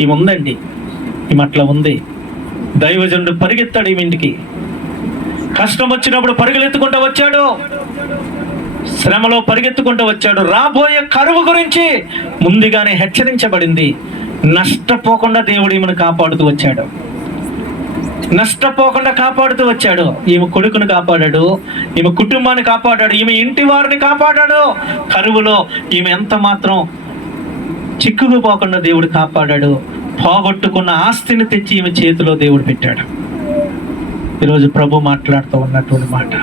ఈమె ఉందండి, ఈమె అట్లా ఉంది. దైవజనుడు పరిగెత్తాడు ఈమె ఇంటికి. కష్టం వచ్చినప్పుడు పరుగులెత్తుకుంటూ వచ్చాడు, శ్రమలో పరిగెత్తుకుంటూ వచ్చాడు. రాబోయే కరువు గురించి ముందుగానే హెచ్చరించబడింది. నష్టపోకుండా దేవుడు ఈమెను కాపాడుతూ వచ్చాడు, నష్టపోకుండా కాపాడుతూ వచ్చాడు. ఈమె కొడుకును కాపాడాడు, ఈమె కుటుంబాన్ని కాపాడాడు, ఈమె ఇంటి వారిని కాపాడాడు. కరువులో ఈమె ఎంత మాత్రం చిక్కుకుపోకుండా దేవుడు కాపాడాడు. పోగొట్టుకున్న ఆస్తిని తెచ్చి ఈమె చేతిలో దేవుడు పెట్టాడు. ఈరోజు ప్రభు మాట్లాడుతూ ఉన్నటువంటి మాట,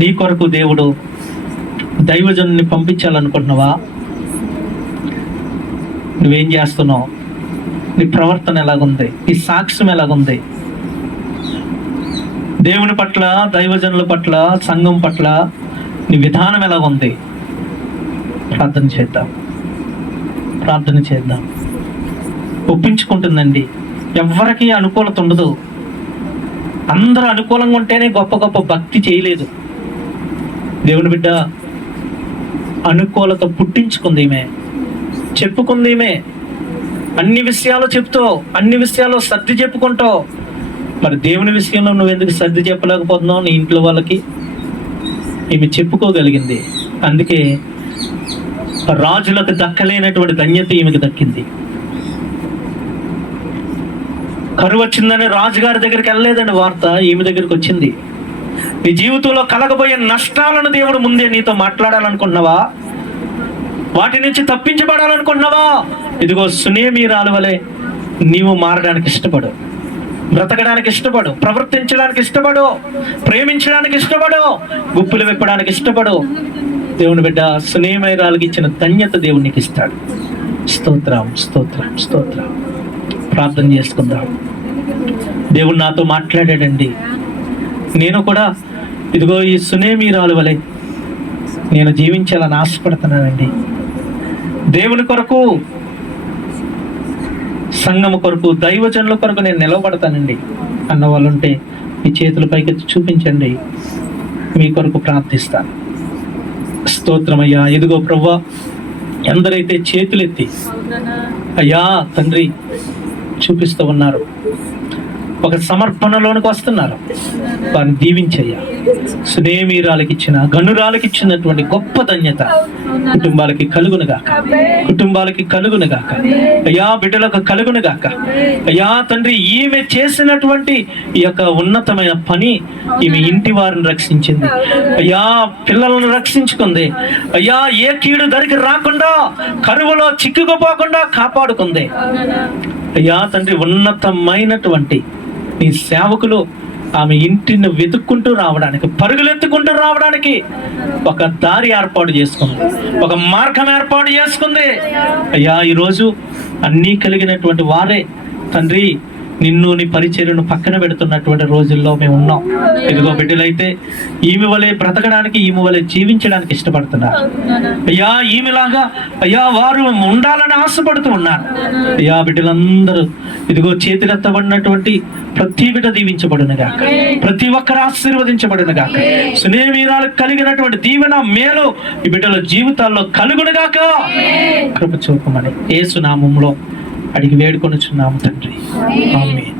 నీ కొరకు దేవుడు దైవజనుని పంపించాలనుకుంటున్నావా? నువ్వేం చేస్తున్నావు? నీ ప్రవర్తన ఎలాగుంది? నీ సాక్ష్యం ఎలాగుంది? దేవుని పట్ల, దైవజనుల పట్ల, సంఘం పట్ల నీ విధానం ఎలాగుంది? ప్రార్థన చేద్దాం, ప్రార్థన చేద్దాం. ఒప్పించుకుంటుందండి. ఎవరికి అనుకూలత ఉండదు. అందరూ అనుకూలంగా ఉంటేనే గొప్ప గొప్ప భక్తి చేయలేదు. దేవుని బిడ్డ, అనుకూలత పుట్టించుకుంది ఈమె, చెప్పుకుంది ఈమె. అన్ని విషయాలు చెప్తావు, అన్ని విషయాలు సర్ది చెప్పుకుంటావు. మరి దేవుని విషయంలో నువ్వు ఎందుకు సర్ది చెప్పలేకపోతున్నావు నీ ఇంట్లో వాళ్ళకి? ఈమె చెప్పుకోగలిగింది. అందుకే రాజులకు దక్కలేనటువంటి ధన్యత ఈమెకి దక్కింది. కరువు వచ్చిందని రాజుగారి దగ్గరికి వెళ్ళలేదండి వార్త, ఈమె దగ్గరికి వచ్చింది. నీ జీవితంలో కలగబోయే నష్టాలను దేవుడు ముందే నీతో మాట్లాడాలనుకుంటున్నావా? వాటి నుంచి తప్పించబడాలనుకుంటున్నావా? ఇదిగో సునేమీరాలు వలె నీవు మారడానికి ఇష్టపడు, బ్రతకడానికి ఇష్టపడు, ప్రవర్తించడానికి ఇష్టపడు, ప్రేమించడానికి ఇష్టపడు, గుప్పులు విప్పడానికి ఇష్టపడు. దేవుని బిడ్డ, సునేమీరాలకి ఇచ్చిన ధన్యత దేవుడు నీకు ఇస్తాడు. స్తోత్రం, స్తోత్రం, స్తోత్రం. ప్రార్థన చేసుకుందాం. దేవుడు నాతో మాట్లాడాడండి. నేను కూడా ఇదిగో ఈ సునేమీరాలు వలె నేను జీవించాలని ఆశపడుతున్నానండి. దేవుని కొరకు సంఘము కొరకు, దైవజనుల కొరకు నేను నిలబడతానండి అన్న వాళ్ళు ఉంటే మీ చేతుల పైకి చూపించండి, మీ కొరకు ప్రార్థిస్తాను. స్తోత్రమయ్యా. ఇదిగో ప్రభువా, ఎందరైతే చేతులెత్తి అయ్యా తండ్రి చూపిస్తూ ఉన్నారు, ఒక సమర్పణలోనికి వస్తున్నారు, వారిని దీవించయ్యా. సునేమీరాలకి ఇచ్చిన, గనురాలకి ఇచ్చినటువంటి గొప్ప ధన్యత కుటుంబాలకి కలుగునుగాక, కుటుంబాలకి కలుగునుగాక అయ్యా, బిడ్డలకు కలుగునుగాక అయ్యా తండ్రి. ఈమె చేసినటువంటి ఈ యొక్క ఉన్నతమైన పని, ఈమె ఇంటి వారిని రక్షించింది అయ్యా, పిల్లలను రక్షించుకుంది అయ్యా, ఏ కీడు దరికి రాకుండా, కరువులో చిక్కుకుపోకుండా కాపాడుకుంది అయ్యా తండ్రి. ఉన్నతమైనటువంటి నీ సేవకులు ఆమె ఇంటిని వెతుక్కుంటూ రావడానికి, పరుగులెత్తుకుంటూ రావడానికి ఒక దారి ఏర్పాటు చేసుకుంది, ఒక మార్గం ఏర్పాటు చేసుకుంది అయ్యా. ఈరోజు అన్నీ కలిగినటువంటి వారే తండ్రి నిన్ను, నీ పరిచర్యను పక్కన పెడుతున్నటువంటి రోజుల్లో మేము ఉన్నాం. ఇదిగో బిడ్డలైతే ఈమె వలె బ్రతకడానికి, ఈమె వలె జీవించడానికి ఇష్టపడుతున్నారు అయ్యా. ఈమెలాగా అయ్యా వారు ఉండాలని ఆశపడుతూ ఉన్నారు అయ్యా. బిడ్డలందరూ ఇదిగో చేతులెత్తబడినటువంటి ప్రతి బిడ్డ దీవించబడును గాక, ప్రతి ఒక్కరు ఆశీర్వదించబడును గాక. సునేమీరాలకు కలిగినటువంటి దీవెన, మేలు ఈ బిడ్డల జీవితాల్లో కలుగును గాక. కృప చూపమని యేసు నామములో అడిగి వేడుకొనుచున్నాము తండ్రి, ఆమేన్.